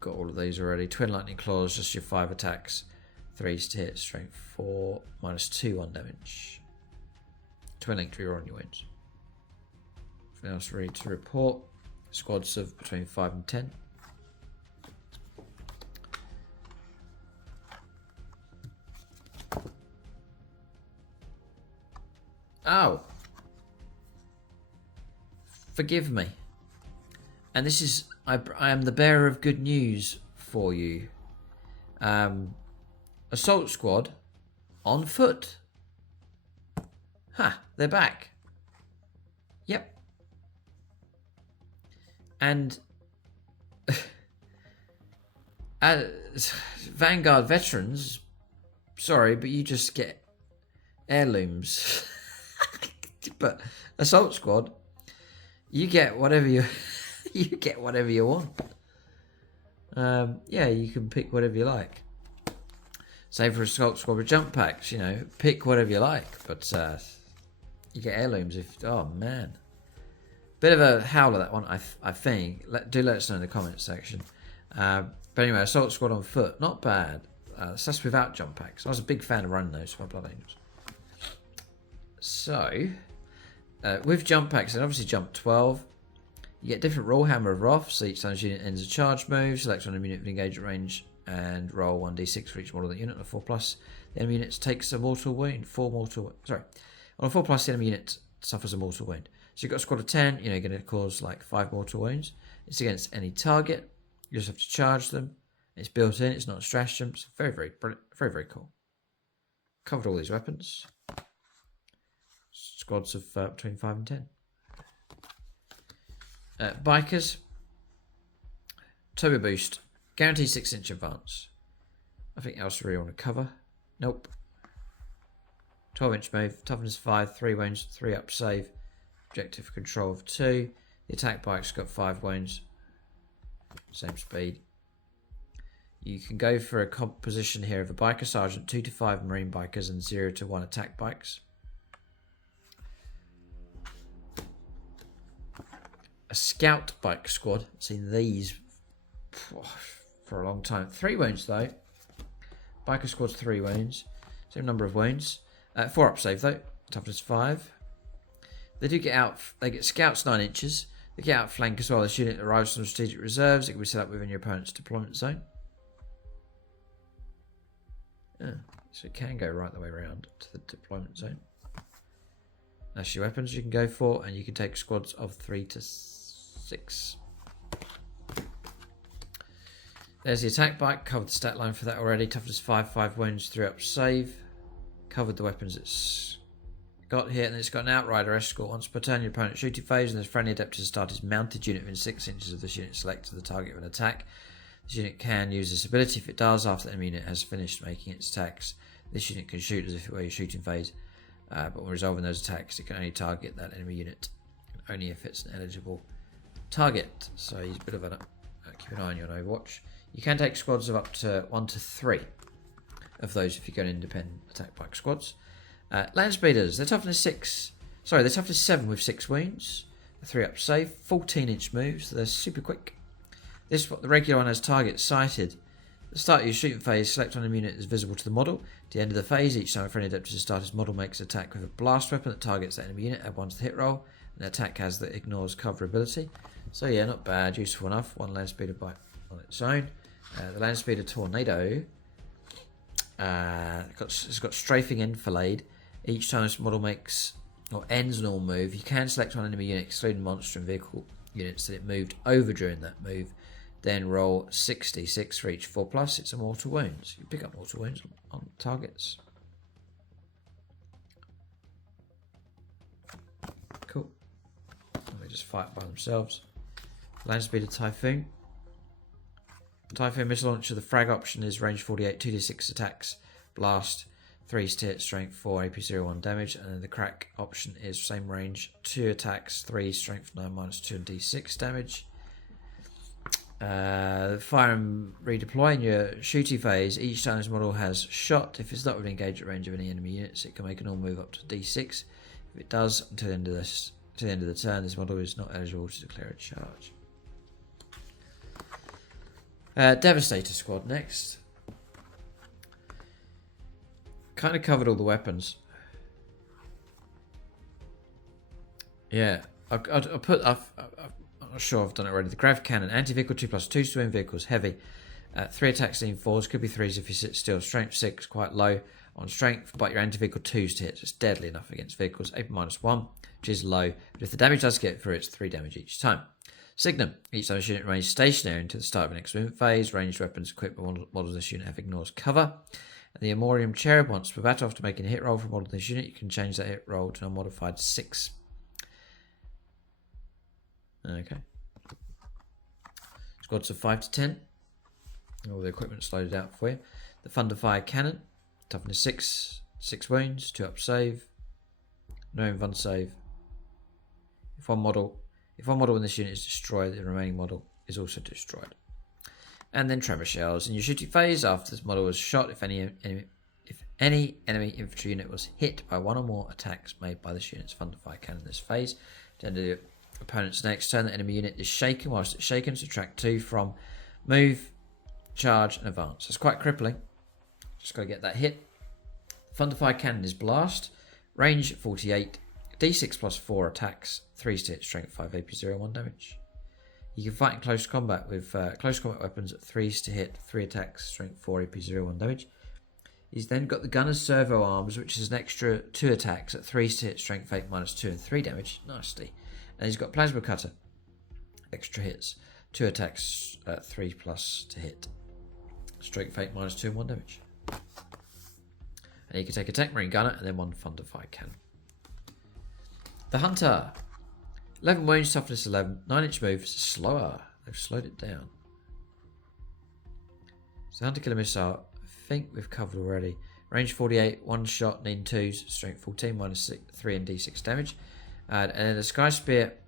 Got all of these already. Twin Lightning Claws, just your 5 attacks, 3 to hit, strength 4, -2, 1 damage. Twin Link to reroll on your wounds. Anything else ready to report? Squads of between 5 and 10. Oh, forgive me. And this is, I am the bearer of good news for you. Assault Squad on foot. Ha, they're back. Yep. And Vanguard veterans, sorry, but you just get heirlooms. But Assault Squad, you get whatever you want. Yeah, you can pick whatever you like. Same for Assault Squad with jump packs, you know, pick whatever you like. But you get heirlooms if, oh man. Bit of a howler, that one, I think. Do let us know in the comments section. But anyway, Assault Squad on foot, not bad. That's without jump packs. I was a big fan of running those for my Blood Angels. So, with jump packs, and obviously jump 12, you get different roll Hammer of Wrath, so each time the unit ends a charge move, select on a unit with engagement range, and roll 1d6 for each model of the unit. On a 4+, the enemy unit takes a mortal wound. On a 4+, the enemy unit suffers a mortal wound. So you've got a squad of 10, you know, you're going to cause like 5 mortal wounds. It's against any target. You just have to charge them. It's built in, it's not a stratagem. It's very, very brilliant, very, very cool. Covered all these weapons. Squads of between 5 and 10. Bikers. Turbo Boost. Guaranteed 6-inch advance. I think else really want to cover. Nope. 12-inch move. Toughness 5, 3 wounds, 3 up save. Objective control of 2. The attack bike's got 5 wounds. Same speed. You can go for a composition here of a biker sergeant, 2 to 5 marine bikers, and 0 to 1 attack bikes. A scout bike squad. I've seen these for a long time. 3 wounds though. Biker squad's 3 wounds. Same number of wounds. 4 up save though. Toughness 5. They do get out. They get scouts 9 inches. They get outflank as well. This unit arrives from strategic reserves. It can be set up within your opponent's deployment zone. So it can go right the way around to the deployment zone. That's your weapons you can go for, and you can take squads of 3 to 6. There's the attack bike. Covered the stat line for that already. Toughness 5, 5 wounds, 3 up save. Covered the weapons it's got here, and it's got an outrider escort. Once per turn, your opponent's shooting phase, and there's friendly adept to start his mounted unit within 6 inches of this unit select to the target of an attack. This unit can use this ability. If it does, after the enemy unit has finished making its attacks, this unit can shoot as if it were your shooting phase. But when resolving those attacks, it can only target that enemy unit, only if it's an eligible target. So he's a bit of a keep an eye on you on Overwatch. You can take squads of up to 1 to 3 of those if you go in independent attack bike squads. Land speeders, they're toughness 6. Sorry, they're toughness 7 with 6 wounds, 3 up save, 14-inch moves. So they're super quick. This the regular one has target sighted. At the start of your shooting phase, select on a unit is visible to the model. At the end of the phase, each time a friendly adept to start his model makes an attack with a blast weapon that targets that enemy unit, add 1 to the hit roll. And the attack has that ignores cover ability. So yeah, not bad, useful enough. 1 land speeder bike on its own. The land speeder Tornado. It's got strafing enfilade. Each time this model makes or ends an all move, you can select on enemy unit, excluding monster and vehicle units that it moved over during that move. Then roll 66 for each 4+. It's a mortal wounds. You pick up mortal wounds on targets. Cool. And they just fight by themselves. Land speeder Typhoon. Typhoon missile launcher. The frag option is range 48, 2d6 attacks, blast, 3 to hit, strength 4, AP01 damage, and then the crack option is same range, 2 attacks, 3 strength 9 -2 and d6 damage. Fire and redeploy in your shooty phase. Each time this model has shot, if it's not within engagement range of any enemy units, it can make an all move up to D6. If it does, until the end of the turn, this model is not eligible to declare a charge. Devastator Squad next. Kind of covered all the weapons. Yeah, I'm not sure I've done it already. The Grav Cannon, anti-vehicle 2+2 swim vehicles, heavy. 3 attacks lean 4s, could be 3s if you sit still. Strength 6, quite low on strength, but your anti-vehicle 2s to hit. So it's deadly enough against vehicles. AP -1, which is low, but if the damage does get through, it's 3 damage each time. Signum, each time this unit remains stationary until the start of the next movement phase. Ranged weapons equipped with models this unit have ignores cover. And the Amorium Cherub, once per battle after making a hit roll for a model in this unit, you can change that hit roll to a modified 6. Okay. Squads of 5 to 10. All the equipment's loaded out for you. The Thunder Fire Cannon, toughness 6, 6 wounds, 2 up save, no invuln save. If one model in this unit is destroyed, the remaining model is also destroyed. And then Tremor Shells. In your shooting phase, after this model was shot, if any enemy infantry unit was hit by one or more attacks made by this unit's Thunder Fire Cannon in this phase, to end the opponent's next turn, the enemy unit is shaken. Whilst it's shaken, subtract 2 from move, charge, and advance. It's quite crippling. Just got to get that hit. Thunder Fire Cannon is blast. Range 48. D6 plus 4 attacks. 3s to hit, strength 5, AP 0, 1 damage. You can fight in close combat with close combat weapons at 3s to hit, 3 attacks, strength 4, AP 0, 1 damage. He's then got the Gunner's Servo Arms, which is an extra 2 attacks at 3s to hit, strength 8, -2, and 3 damage. Nasty. And he's got Plasma Cutter. Extra hits. 2 attacks at 3+ to hit. Strength 8, -2, and 1 damage. And he can take a Tech Marine Gunner and then 1 Thunder Fire Cannon. The Hunter. 11 wounds, toughness 11. 9-inch move, slower. They've slowed it down. So the Hunter Killer Missile, I think we've covered already. Range 48, 1 shot, need 2s, strength 14, -3 and D6 damage. And then the Sky Spear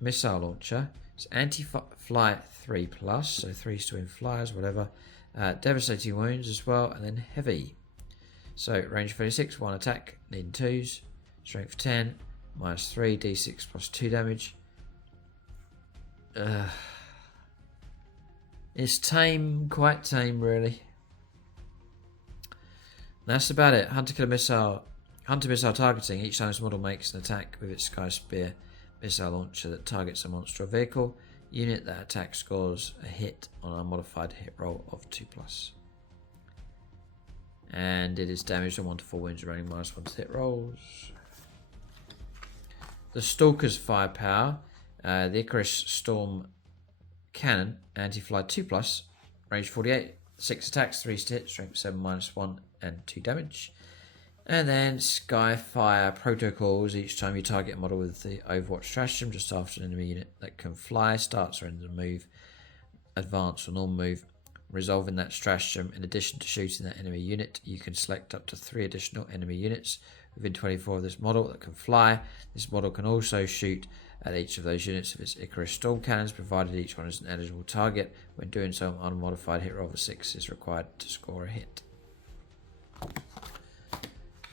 Missile Launcher. It's anti-fly 3+, so 3s to win flyers, whatever. Devastating wounds as well, and then heavy. So range 36, 1 attack, need 2s, strength 10, -3, D6 plus 2 damage. It's tame, quite tame really. That's about it. Hunter missile targeting. Each time this model makes an attack with its Sky Spear missile launcher that targets a monster or vehicle unit, that attack scores a hit on a modified hit roll of 2+. And it is damaged on 1 to 4 wounds, running -1 to hit rolls. The Stalker's Firepower, the Icarus Storm Cannon, anti-fly 2+, range 48, 6 attacks, 3s to hit, strength 7, -1 and 2 damage. And then Skyfire Protocols. Each time you target a model with the Overwatch stratagem just after an enemy unit that can fly, starts or ends a move, advance or normal move, resolving that stratagem. In addition to shooting that enemy unit, you can select up to 3 additional enemy units within 24 of this model that can fly. This model can also shoot at each of those units of its Icarus Storm Cannons, provided each one is an eligible target. When doing so, an unmodified hit roll of a 6 is required to score a hit.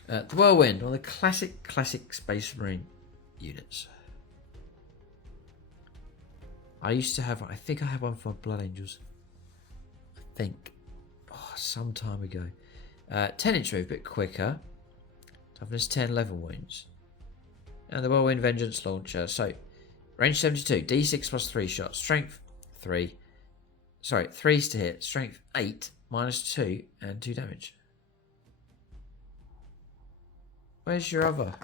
The Whirlwind, one of the classic Space Marine units. I used to have one. I think I had one for Blood Angels. I think. Some time ago. 10-inch move, a bit quicker. Toughness 10, 11 wounds. And the Whirlwind Vengeance Launcher. So, range 72, D6 plus 3 shots. Strength 3. Sorry, 3s to hit. Strength 8, -2 and 2 damage. Where's your other?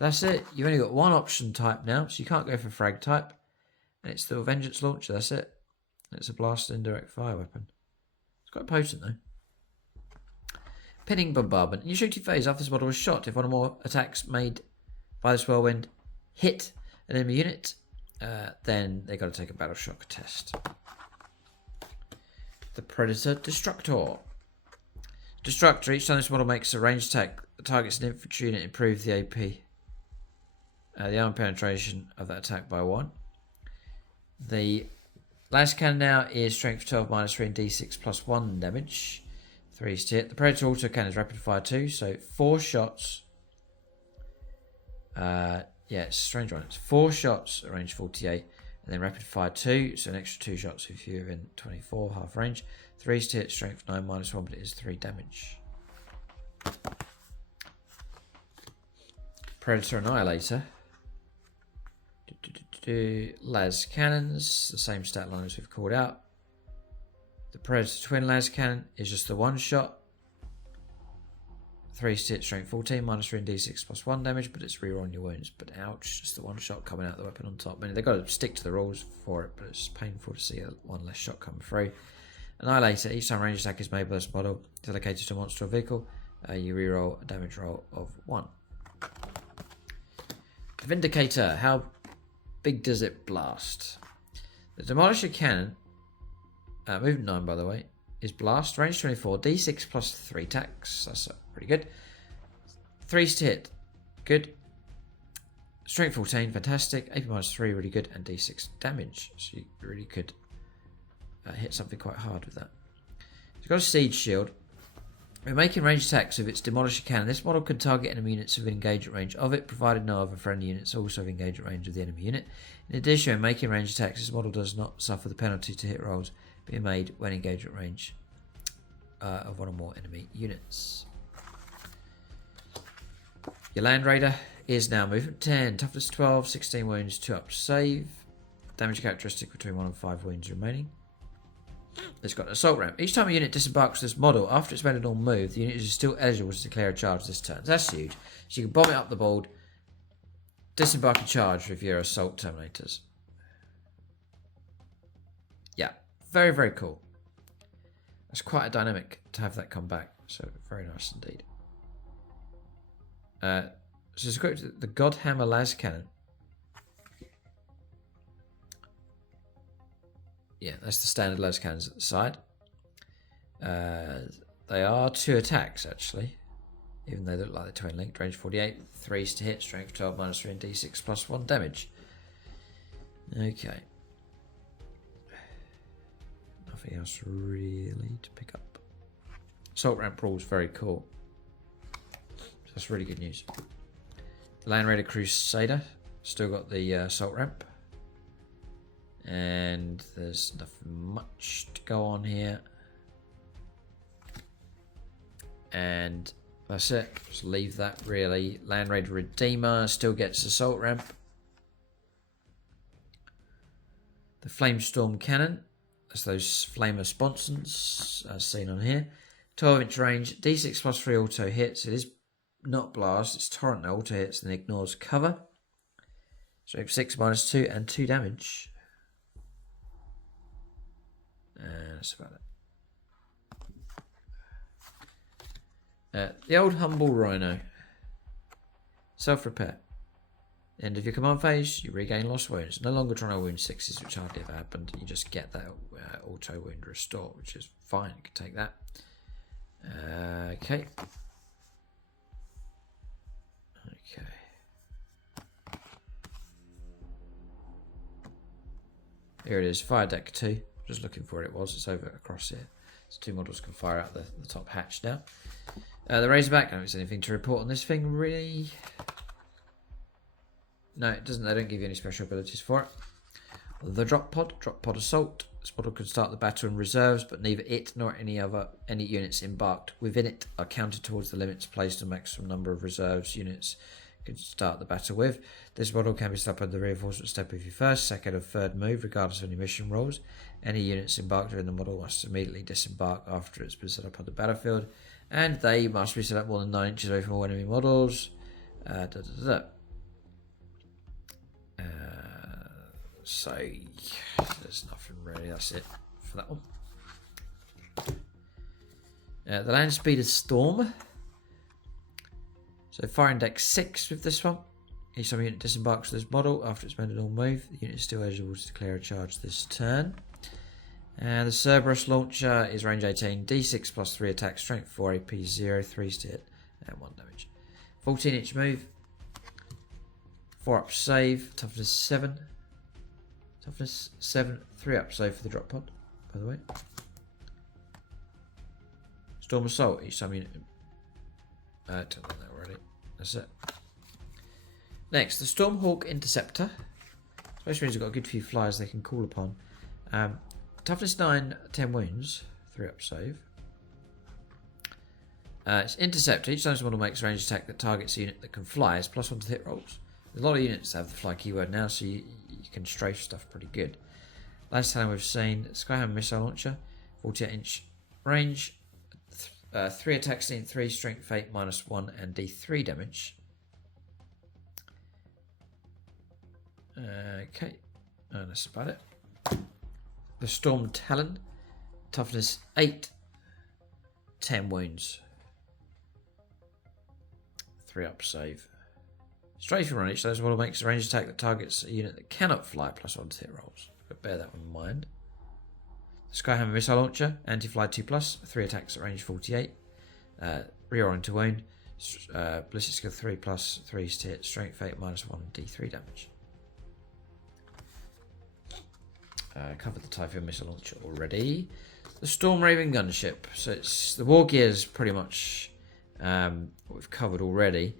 That's it. You've only got one option type now, so you can't go for frag type. And it's the Vengeance Launcher, that's it. And it's a blast indirect fire weapon. It's quite potent though. Pinning Bombardment. In your shooting phase, after this model was shot, if one or more attacks made by this Whirlwind hit an enemy unit, then they got to take a Battle Shock test. The Predator Destructor. Destructor, each time this model makes a ranged attack that targets an infantry unit, improves the AP. The armor penetration of that attack by 1. The Last cannon now is strength 12 minus 3 and d6 plus 1 damage. 3 to hit. The Predator auto cannon is rapid fire 2, so 4 shots. Yeah, it's a strange one. It's 4 shots at range 48, and then rapid fire 2, so an extra 2 shots if you're in 24, half range. 3 to hit, strength 9 minus 1, but it is 3 damage. Predator Annihilator. Las cannons, the same stat line as we've called out. The Predator Twin Las Cannon is just the 1 shot. 3 to hit, strength 14, minus 3 and d6 plus 1 damage, but it's rerolling your wounds. But ouch, just the 1 shot coming out the weapon on top. I mean, they've got to stick to the rules for it, but it's painful to see one less shot come through. Annihilator, each time range attack is made by this model, it's allocated to a monster or vehicle. You reroll a damage roll of 1. The Vindicator, how big does it blast? The Demolisher Cannon, movement 9 by the way, is blast, range 24, d6 plus 3 attacks, that's pretty good. 3 to hit, good. Strength 14, fantastic. AP minus 3, really good, and d6 damage, so you really could hit something quite hard with that. It's got a Siege Shield. When making ranged attacks with its Demolisher Cannon, this model can target enemy units within engagement range of it, provided no other friendly units also have engagement range of the enemy unit. In addition, when making ranged attacks, this model does not suffer the penalty to hit rolls being made when engagement range of 1 or more enemy units. Your Land Raider is now movement 10, toughness 12, 16 wounds, 2 up save. Damage characteristic between 1 and 5 wounds remaining. It's got an assault ramp. Each time a unit disembarks this model, after it's made a normal move, the unit is still eligible to declare a charge this turn. That's huge. So you can bomb it up the board, disembark a charge with your assault terminators. Yeah, very, very cool. It's quite a dynamic to have that come back. So very nice indeed. So it's equipped the Godhammer Las Cannon. Yeah, that's the standard Las cannons at the side. They are 2 attacks actually, even though they look like they're twin linked. Range 48, 3 to hit, strength 12, minus 3 and d6 plus 1 damage. Okay. Nothing else really to pick up. Assault ramp rules very cool. That's really good news. The Land Raider Crusader still got the assault ramp. And there's nothing much to go on here. And that's it. Just leave that really. Land Raider Redeemer still gets assault ramp. The Flamestorm Cannon. That's those Flamer sponsons as seen on here. 12-inch range. D6 plus 3 auto hits. It is not blast. It's torrent that auto hits and ignores cover. So 6 minus 2 and 2 damage. And that's about it. The old humble Rhino. Self-repair. End of your command phase, you regain lost wounds. No longer trying to wound 6s, which hardly ever happened. You just get that auto wound restore, which is fine. You can take that. Okay. Okay. Here it is, Fire Deck 2. Just looking for it was. It's over across here. So 2 models can fire out the top hatch now. The Razorback, I don't think there's anything to report on this thing, really. No, it doesn't. They don't give you any special abilities for it. The Drop Pod Assault. This model can start the battle in reserves, but neither it nor any units embarked within it are counted towards the limits placed on maximum number of reserves units can start the battle with. This model can be stopped by the reinforcement step of your first, second, or third move, regardless of any mission rolls. Any units embarked within the model must immediately disembark after it's been set up on the battlefield, and they must be set up more than 9 inches away from all enemy models. So there's nothing really. That's it for that one. The Land Speeder Storm. So firing deck 6 with this one. Each time a unit disembarks with this model after it's made a normal move, the unit is still eligible to declare a charge this turn. And the Cerberus Launcher is range 18, d6 plus 3 attack, strength 4, AP 0, 3 to hit, and 1 damage. 14-inch move, 4 up save, toughness 7, Toughness 7, 3 up save for the drop pod, by the way. Storm Assault, each time you... I told them that already. That's it. Next, the Stormhawk Interceptor. Especially means you've got a good few flyers they can call upon. Toughness 9, 10 wounds, 3 up save. It's Interceptor. Each time this model makes a ranged attack that targets a unit that can fly, it's +1 to hit rolls. There's a lot of units that have the fly keyword now, so you can strafe stuff pretty good. Last time we've seen Skyhammer Missile Launcher, 48-inch range, 3 attacks, 3 strength, fate, -1, and D3 damage. Okay, and that's about it. The Storm Talon, toughness 8, 10 wounds, 3 up save. Strafing run, each of those model makes a ranged attack that targets a unit that cannot fly, +1 to hit rolls. But bear that one in mind. The Skyhammer Missile Launcher, anti-fly 2+, 3 attacks at range 48, reorient to wound, ballistic skill 3+, 3 to hit, strength fate -1, and D3 damage. Covered the Typhoon Missile Launcher already. The Storm Raven Gunship. So it's the war gear is pretty much what we've covered already.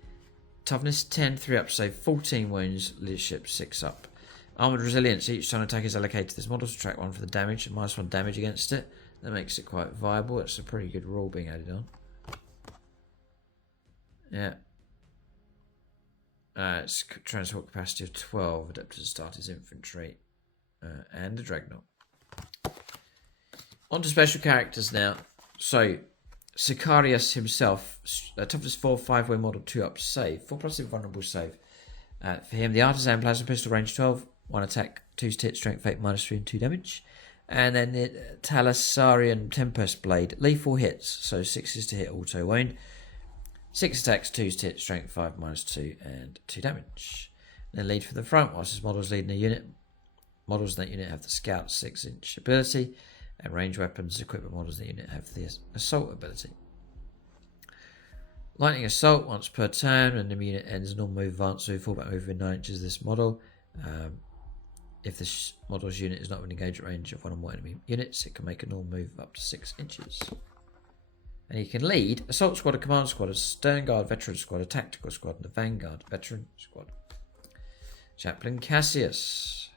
Toughness 10, 3 up save, 14 wounds, leadership 6 up. Armored Resilience. Each time an attack is allocated to this model, subtract 1 for the damage and -1 damage against it. That makes it quite viable. It's a pretty good rule being added on. Yeah. It's transport capacity of 12. Adapted to start as infantry. And the Dreadnought. On to special characters now. So, Sicarius himself, toughness 4, 5 way model, 2 up save, 4+ invulnerable save. For him, the Artisan Plasma Pistol, range 12, 1 attack, 2 to hit, strength fate, -3 and 2 damage. And then the Talisarian Tempest Blade, lethal hits, so 6 to hit, auto wound, 6 attacks, 2 to hit, strength 5, -2 and 2 damage. And then lead from the front, whilst his models leading a unit. Models in that unit have the Scout 6-inch ability, and range weapons equipment models in the unit have the Assault ability. Lightning Assault once per turn, and the unit ends normal move advance, so we fall back within 9 inches of this model. If this model's unit is not within engagement range of one or more enemy units, it can make a normal move of up to 6 inches. And he can lead Assault Squad, a Command Squad, a Stern Guard Veteran Squad, a Tactical Squad, and a Vanguard Veteran Squad. Chaplain Cassius.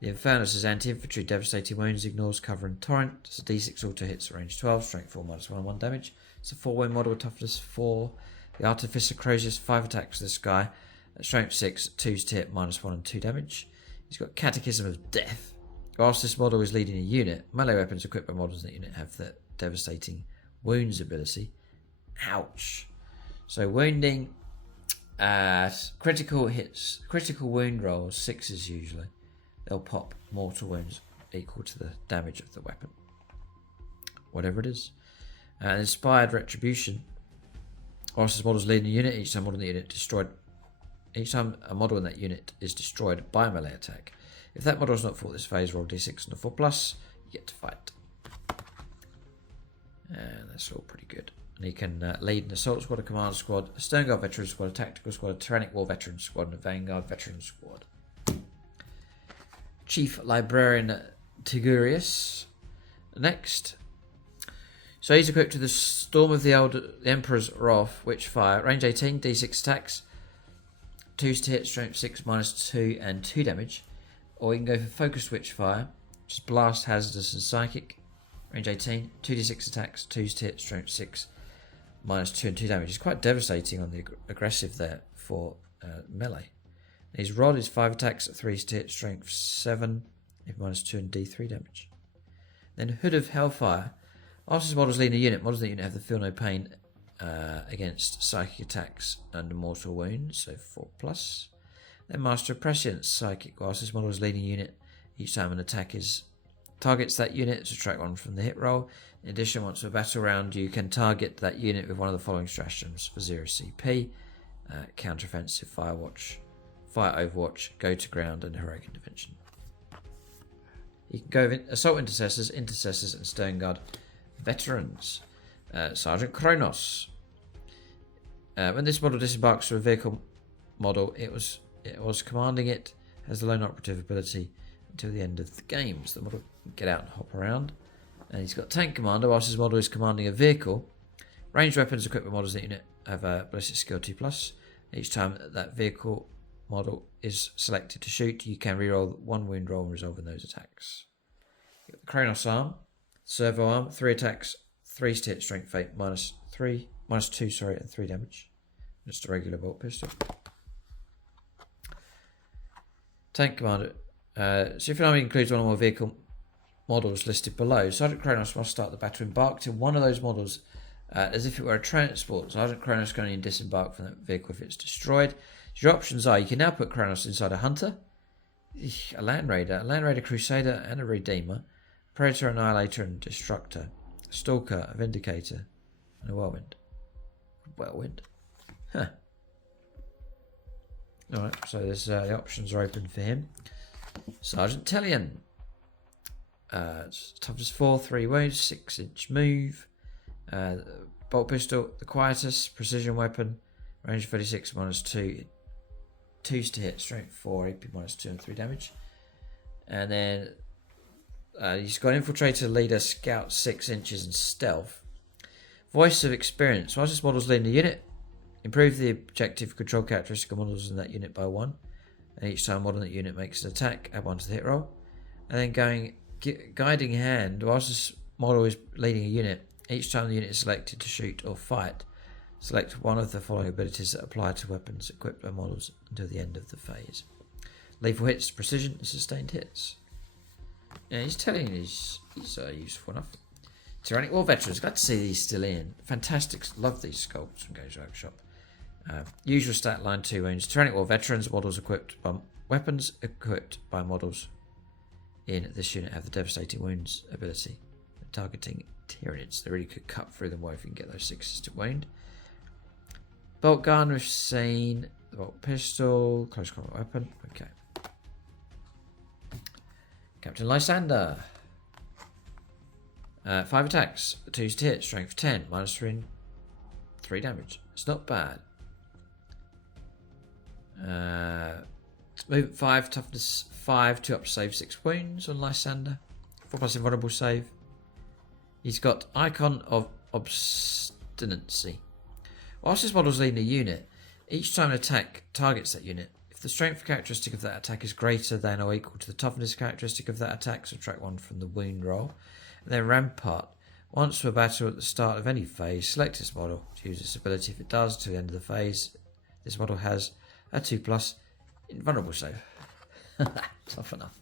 The Infernus is anti-infantry, devastating wounds, ignores cover and torrent. It's a D6 auto hits at range 12, strength 4, -1 and 1 damage. It's a 4-wound model with toughness 4. The Artificer Crozius, 5 attacks to this guy. At strength 6, 2 to hit, -1 and 2 damage. He's got Catechism of Death. Whilst this model is leading a unit, melee weapons equipped by models in that unit have the devastating wounds ability. Ouch. So wounding, critical hits, critical wound rolls, 6s usually. They'll pop mortal wounds equal to the damage of the weapon. Whatever it is. Inspired Retribution. Whilst this model is leading a unit, each time a model in that unit is destroyed by a melee attack. If that model is not fought this phase, roll D6 and a 4+, you get to fight. And that's all pretty good. And he can lead an Assault Squad, a Command Squad, a Stern Guard Veteran Squad, a Tactical Squad, a Tyrannic War Veteran Squad, and a Vanguard Veteran Squad. Chief Librarian Tigurius. Next. So he's equipped with the Storm of the Emperor's Wrath, Witchfire, range 18, D6 attacks, 2 to hit, strength 6, -2 and 2 damage. Or you can go for Focused Witchfire, which is Blast, Hazardous and Psychic, range 18, 2d6 attacks, 2 to hit, strength 6, -2 and 2 damage. It's quite devastating on the aggressive there for melee. His rod is 5 attacks at 3 to hit, strength 7, if -2 and D3 damage. Then Hood of Hellfire. After this models leading a unit, models in the unit have the Feel No Pain against psychic attacks and mortal wounds, so 4+. Then Master of Prescience, Psychic. Whilst this model is leading a unit, each time an attack targets that unit, subtract 1 from the hit roll. In addition, once a battle round, you can target that unit with one of the following stratagems for 0 CP: Counteroffensive, Fire Overwatch, Go to Ground, and Heroic Intervention. You can go with Assault Intercessors, and Stern Guard Veterans. Sergeant Kronos. When this model disembarks from a vehicle model, it was commanding it, has the lone operative ability, until the end of the game. So the model can get out and hop around. And he's got Tank Commander, whilst his model is commanding a vehicle. Ranged weapons equipped with models in the unit have a ballistic skill 2+. Each time that vehicle model is selected to shoot, you can reroll 1 wound roll and resolving those attacks. You've got the Kronos arm, servo arm, 3 attacks, 3 to hit, strength 8, -2, and 3 damage. Just a regular bolt pistol. Tank Commander. So if your army includes one or more vehicle models listed below, Sergeant Kronos must start the battle embarked in one of those models as if it were a transport. Sergeant Kronos can only disembark from that vehicle if it's destroyed. So your options are, you can now put Kronos inside a Hunter, a Land Raider Crusader and a Redeemer, Predator, Annihilator and Destructor, a Stalker, a Vindicator and a Whirlwind. Huh. Alright, so there's the options are open for him. Sergeant Tellian. Toughness 4, 3 wounds, 6-inch move. Bolt pistol, the Quietus, precision weapon, range 36, -2, 2s to hit, strength 4, AP -2 and 3 damage. And then he's got Infiltrator, Leader, Scout, 6 inches and Stealth. Voice of Experience. Whilst this model's leading the unit, improve the objective control characteristic of models in that unit by 1. And each time model in that unit makes an attack, add 1 to the hit roll. And then Guiding Hand. Whilst this model is leading a unit, each time the unit is selected to shoot or fight, select one of the following abilities that apply to weapons equipped by models until the end of the phase. Lethal hits, precision, and sustained hits. Yeah, he's telling you he's useful enough. Tyrannic War Veterans, glad to see these still in. Fantastic, love these sculpts from Games Workshop. Usual stat line 2 wounds. Tyrannic War Veterans, models equipped by weapons equipped by models in this unit have the Devastating Wounds ability, targeting Tyranids. They really could cut through them well if you can get those 6s to wound. Bolt gun, we've seen. The bolt pistol, close combat weapon. Okay. Captain Lysander. 5 attacks, 2s to hit, strength 10, -3 and 3 damage. It's not bad. Movement 5, toughness 5, 2 up to save 6 wounds on Lysander. 4+ invulnerable save. He's got Icon of Obstinacy. Whilst this model's leading a unit, each time an attack targets that unit, if the strength characteristic of that attack is greater than or equal to the toughness characteristic of that attack, subtract 1 from the wound roll. And then Rampart. Once per battle at the start of any phase, select this model to use this ability. If it does, to the end of the phase, this model has a 2+ invulnerable save. Tough enough.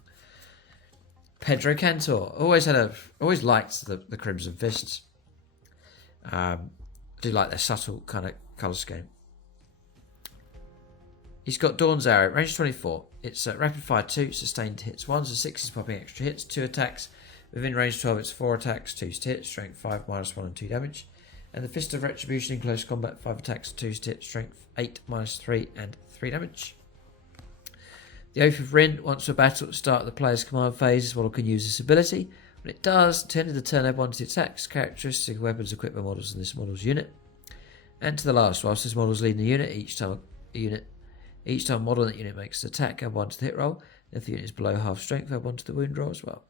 Pedro Cantor. Always liked the Crimson Fists. I do like their subtle kind of colour scheme. He's got Dawn's Arrow, range 24. It's rapid fire 2, sustained hits 1, so 6 is popping extra hits, 2 attacks. Within range 12, it's 4 attacks, 2s to hit, strength 5, -1 and 2 damage. And the Fist of Retribution in close combat, 5 attacks, 2s to hit, strength 8, -3 and 3 damage. The Oath of Rin. Once a battle at the start of the player's command phase, this model can use this ability. When it does, to the end of the turn, add 1 to the attacks, characteristic of weapons equipped by models in this model's unit. And to the last, whilst this model is leading the unit, each time a model in that unit makes an attack, add 1 to the hit roll. If the unit is below half strength, add 1 to the wound roll as well.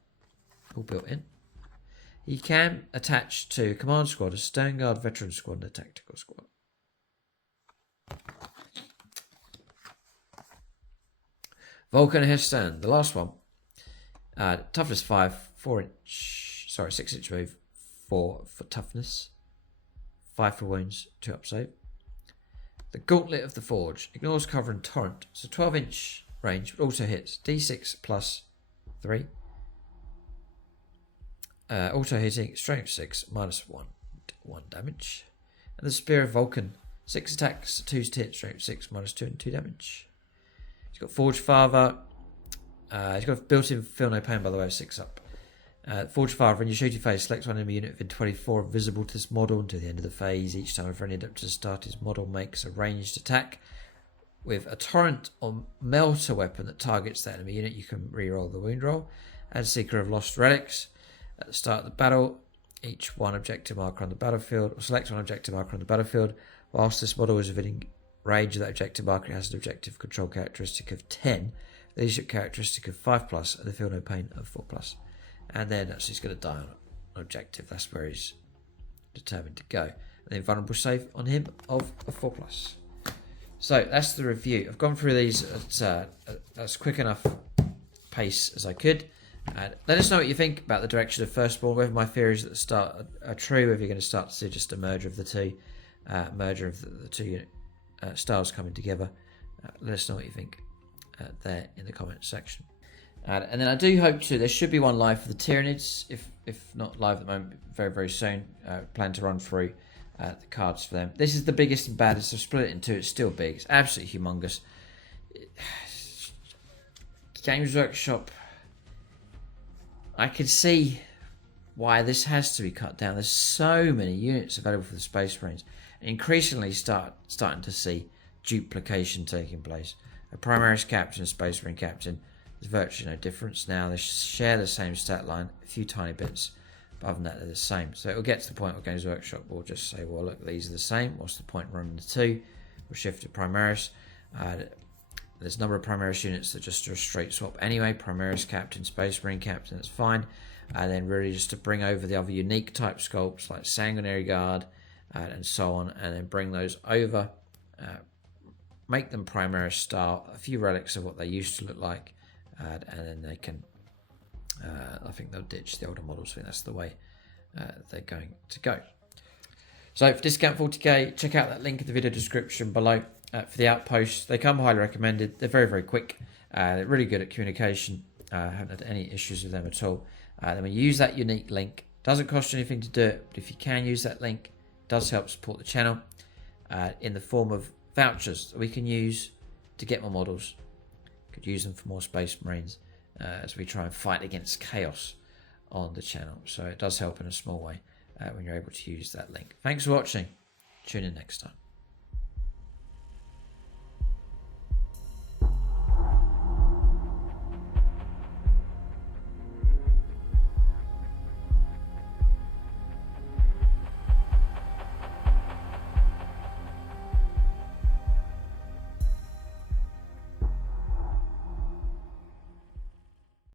All built in. He can attach to a command squad, a Stone Guard veteran squad, and a tactical squad. Vulcan Hestan, the last one. Toughness 5, 6-inch move, 4 for toughness, 5 for wounds, 2 up save. The Gauntlet of the Forge ignores cover and torrent, so 12-inch range, but also hits D6 +3. Auto hitting, strength 6, -1 damage. And the Spear of Vulcan, 6 attacks, 2s to hit, strength 6, -2 and 2 damage. He's got Forge Father. He's got built-in Feel No Pain, by the way, 6 up. Forge Father, when you shoot your phase, select one enemy unit within 24 visible to this model until the end of the phase. Each time for any adapter to start, his model makes a ranged attack with a torrent or melter weapon that targets that enemy unit. You can re-roll the wound roll. Add Seeker of Lost Relics. At the start of the battle, each one objective marker on the battlefield, or select one objective marker on the battlefield. Whilst this model is within range of that objective marker, it has an objective control characteristic of 10. leadership characteristic of 5+, and the feel no pain of 4+. And then that's he's going to die on an objective. That's where he's determined to go. And then vulnerable save on him of a 4+. So that's the review. I've gone through these at as quick enough pace as I could. Let us know what you think about the direction of Firstborn, whether my theories at the start are true, whether you're going to start to see just a merger of the two, the two styles coming together. Let us know what you think there in the comments section. And then I do hope to, there should be one live for the Tyranids, if not live at the moment, very, very soon. Plan to run through the cards for them. This is the biggest and baddest. I've split it in two. It's still big. It's absolutely humongous. Games Workshop, I can see why this has to be cut down. There's so many units available for the Space Marines. And increasingly starting to see duplication taking place. A Primaris Captain, a Space Marine Captain, there's virtually no difference now. They share the same stat line, a few tiny bits, but other than that they're the same. So it'll get to the point where Games Workshop will just say, well look, these are the same, what's the point in running the two? We'll shift to Primaris. There's a number of Primaris units that just do a straight swap anyway. Primaris Captain, Space Marine Captain, that's fine. And then really just to bring over the other unique type sculpts like Sanguinary Guard and so on, and then bring those over, make them Primaris style, a few relics of what they used to look like, and then they can, I think they'll ditch the older models. I think that's the way they're going to go. So for Discount 40K, check out that link in the video description below. For the Outposts, they come highly recommended. They're very, very quick. They're really good at communication. Haven't had any issues with them at all. Then when you use that unique link, doesn't cost you anything to do it, but if you can use that link, it does help support the channel in the form of vouchers that we can use to get more models. Could use them for more Space Marines as we try and fight against chaos on the channel. So it does help in a small way when you're able to use that link. Thanks for watching. Tune in next time.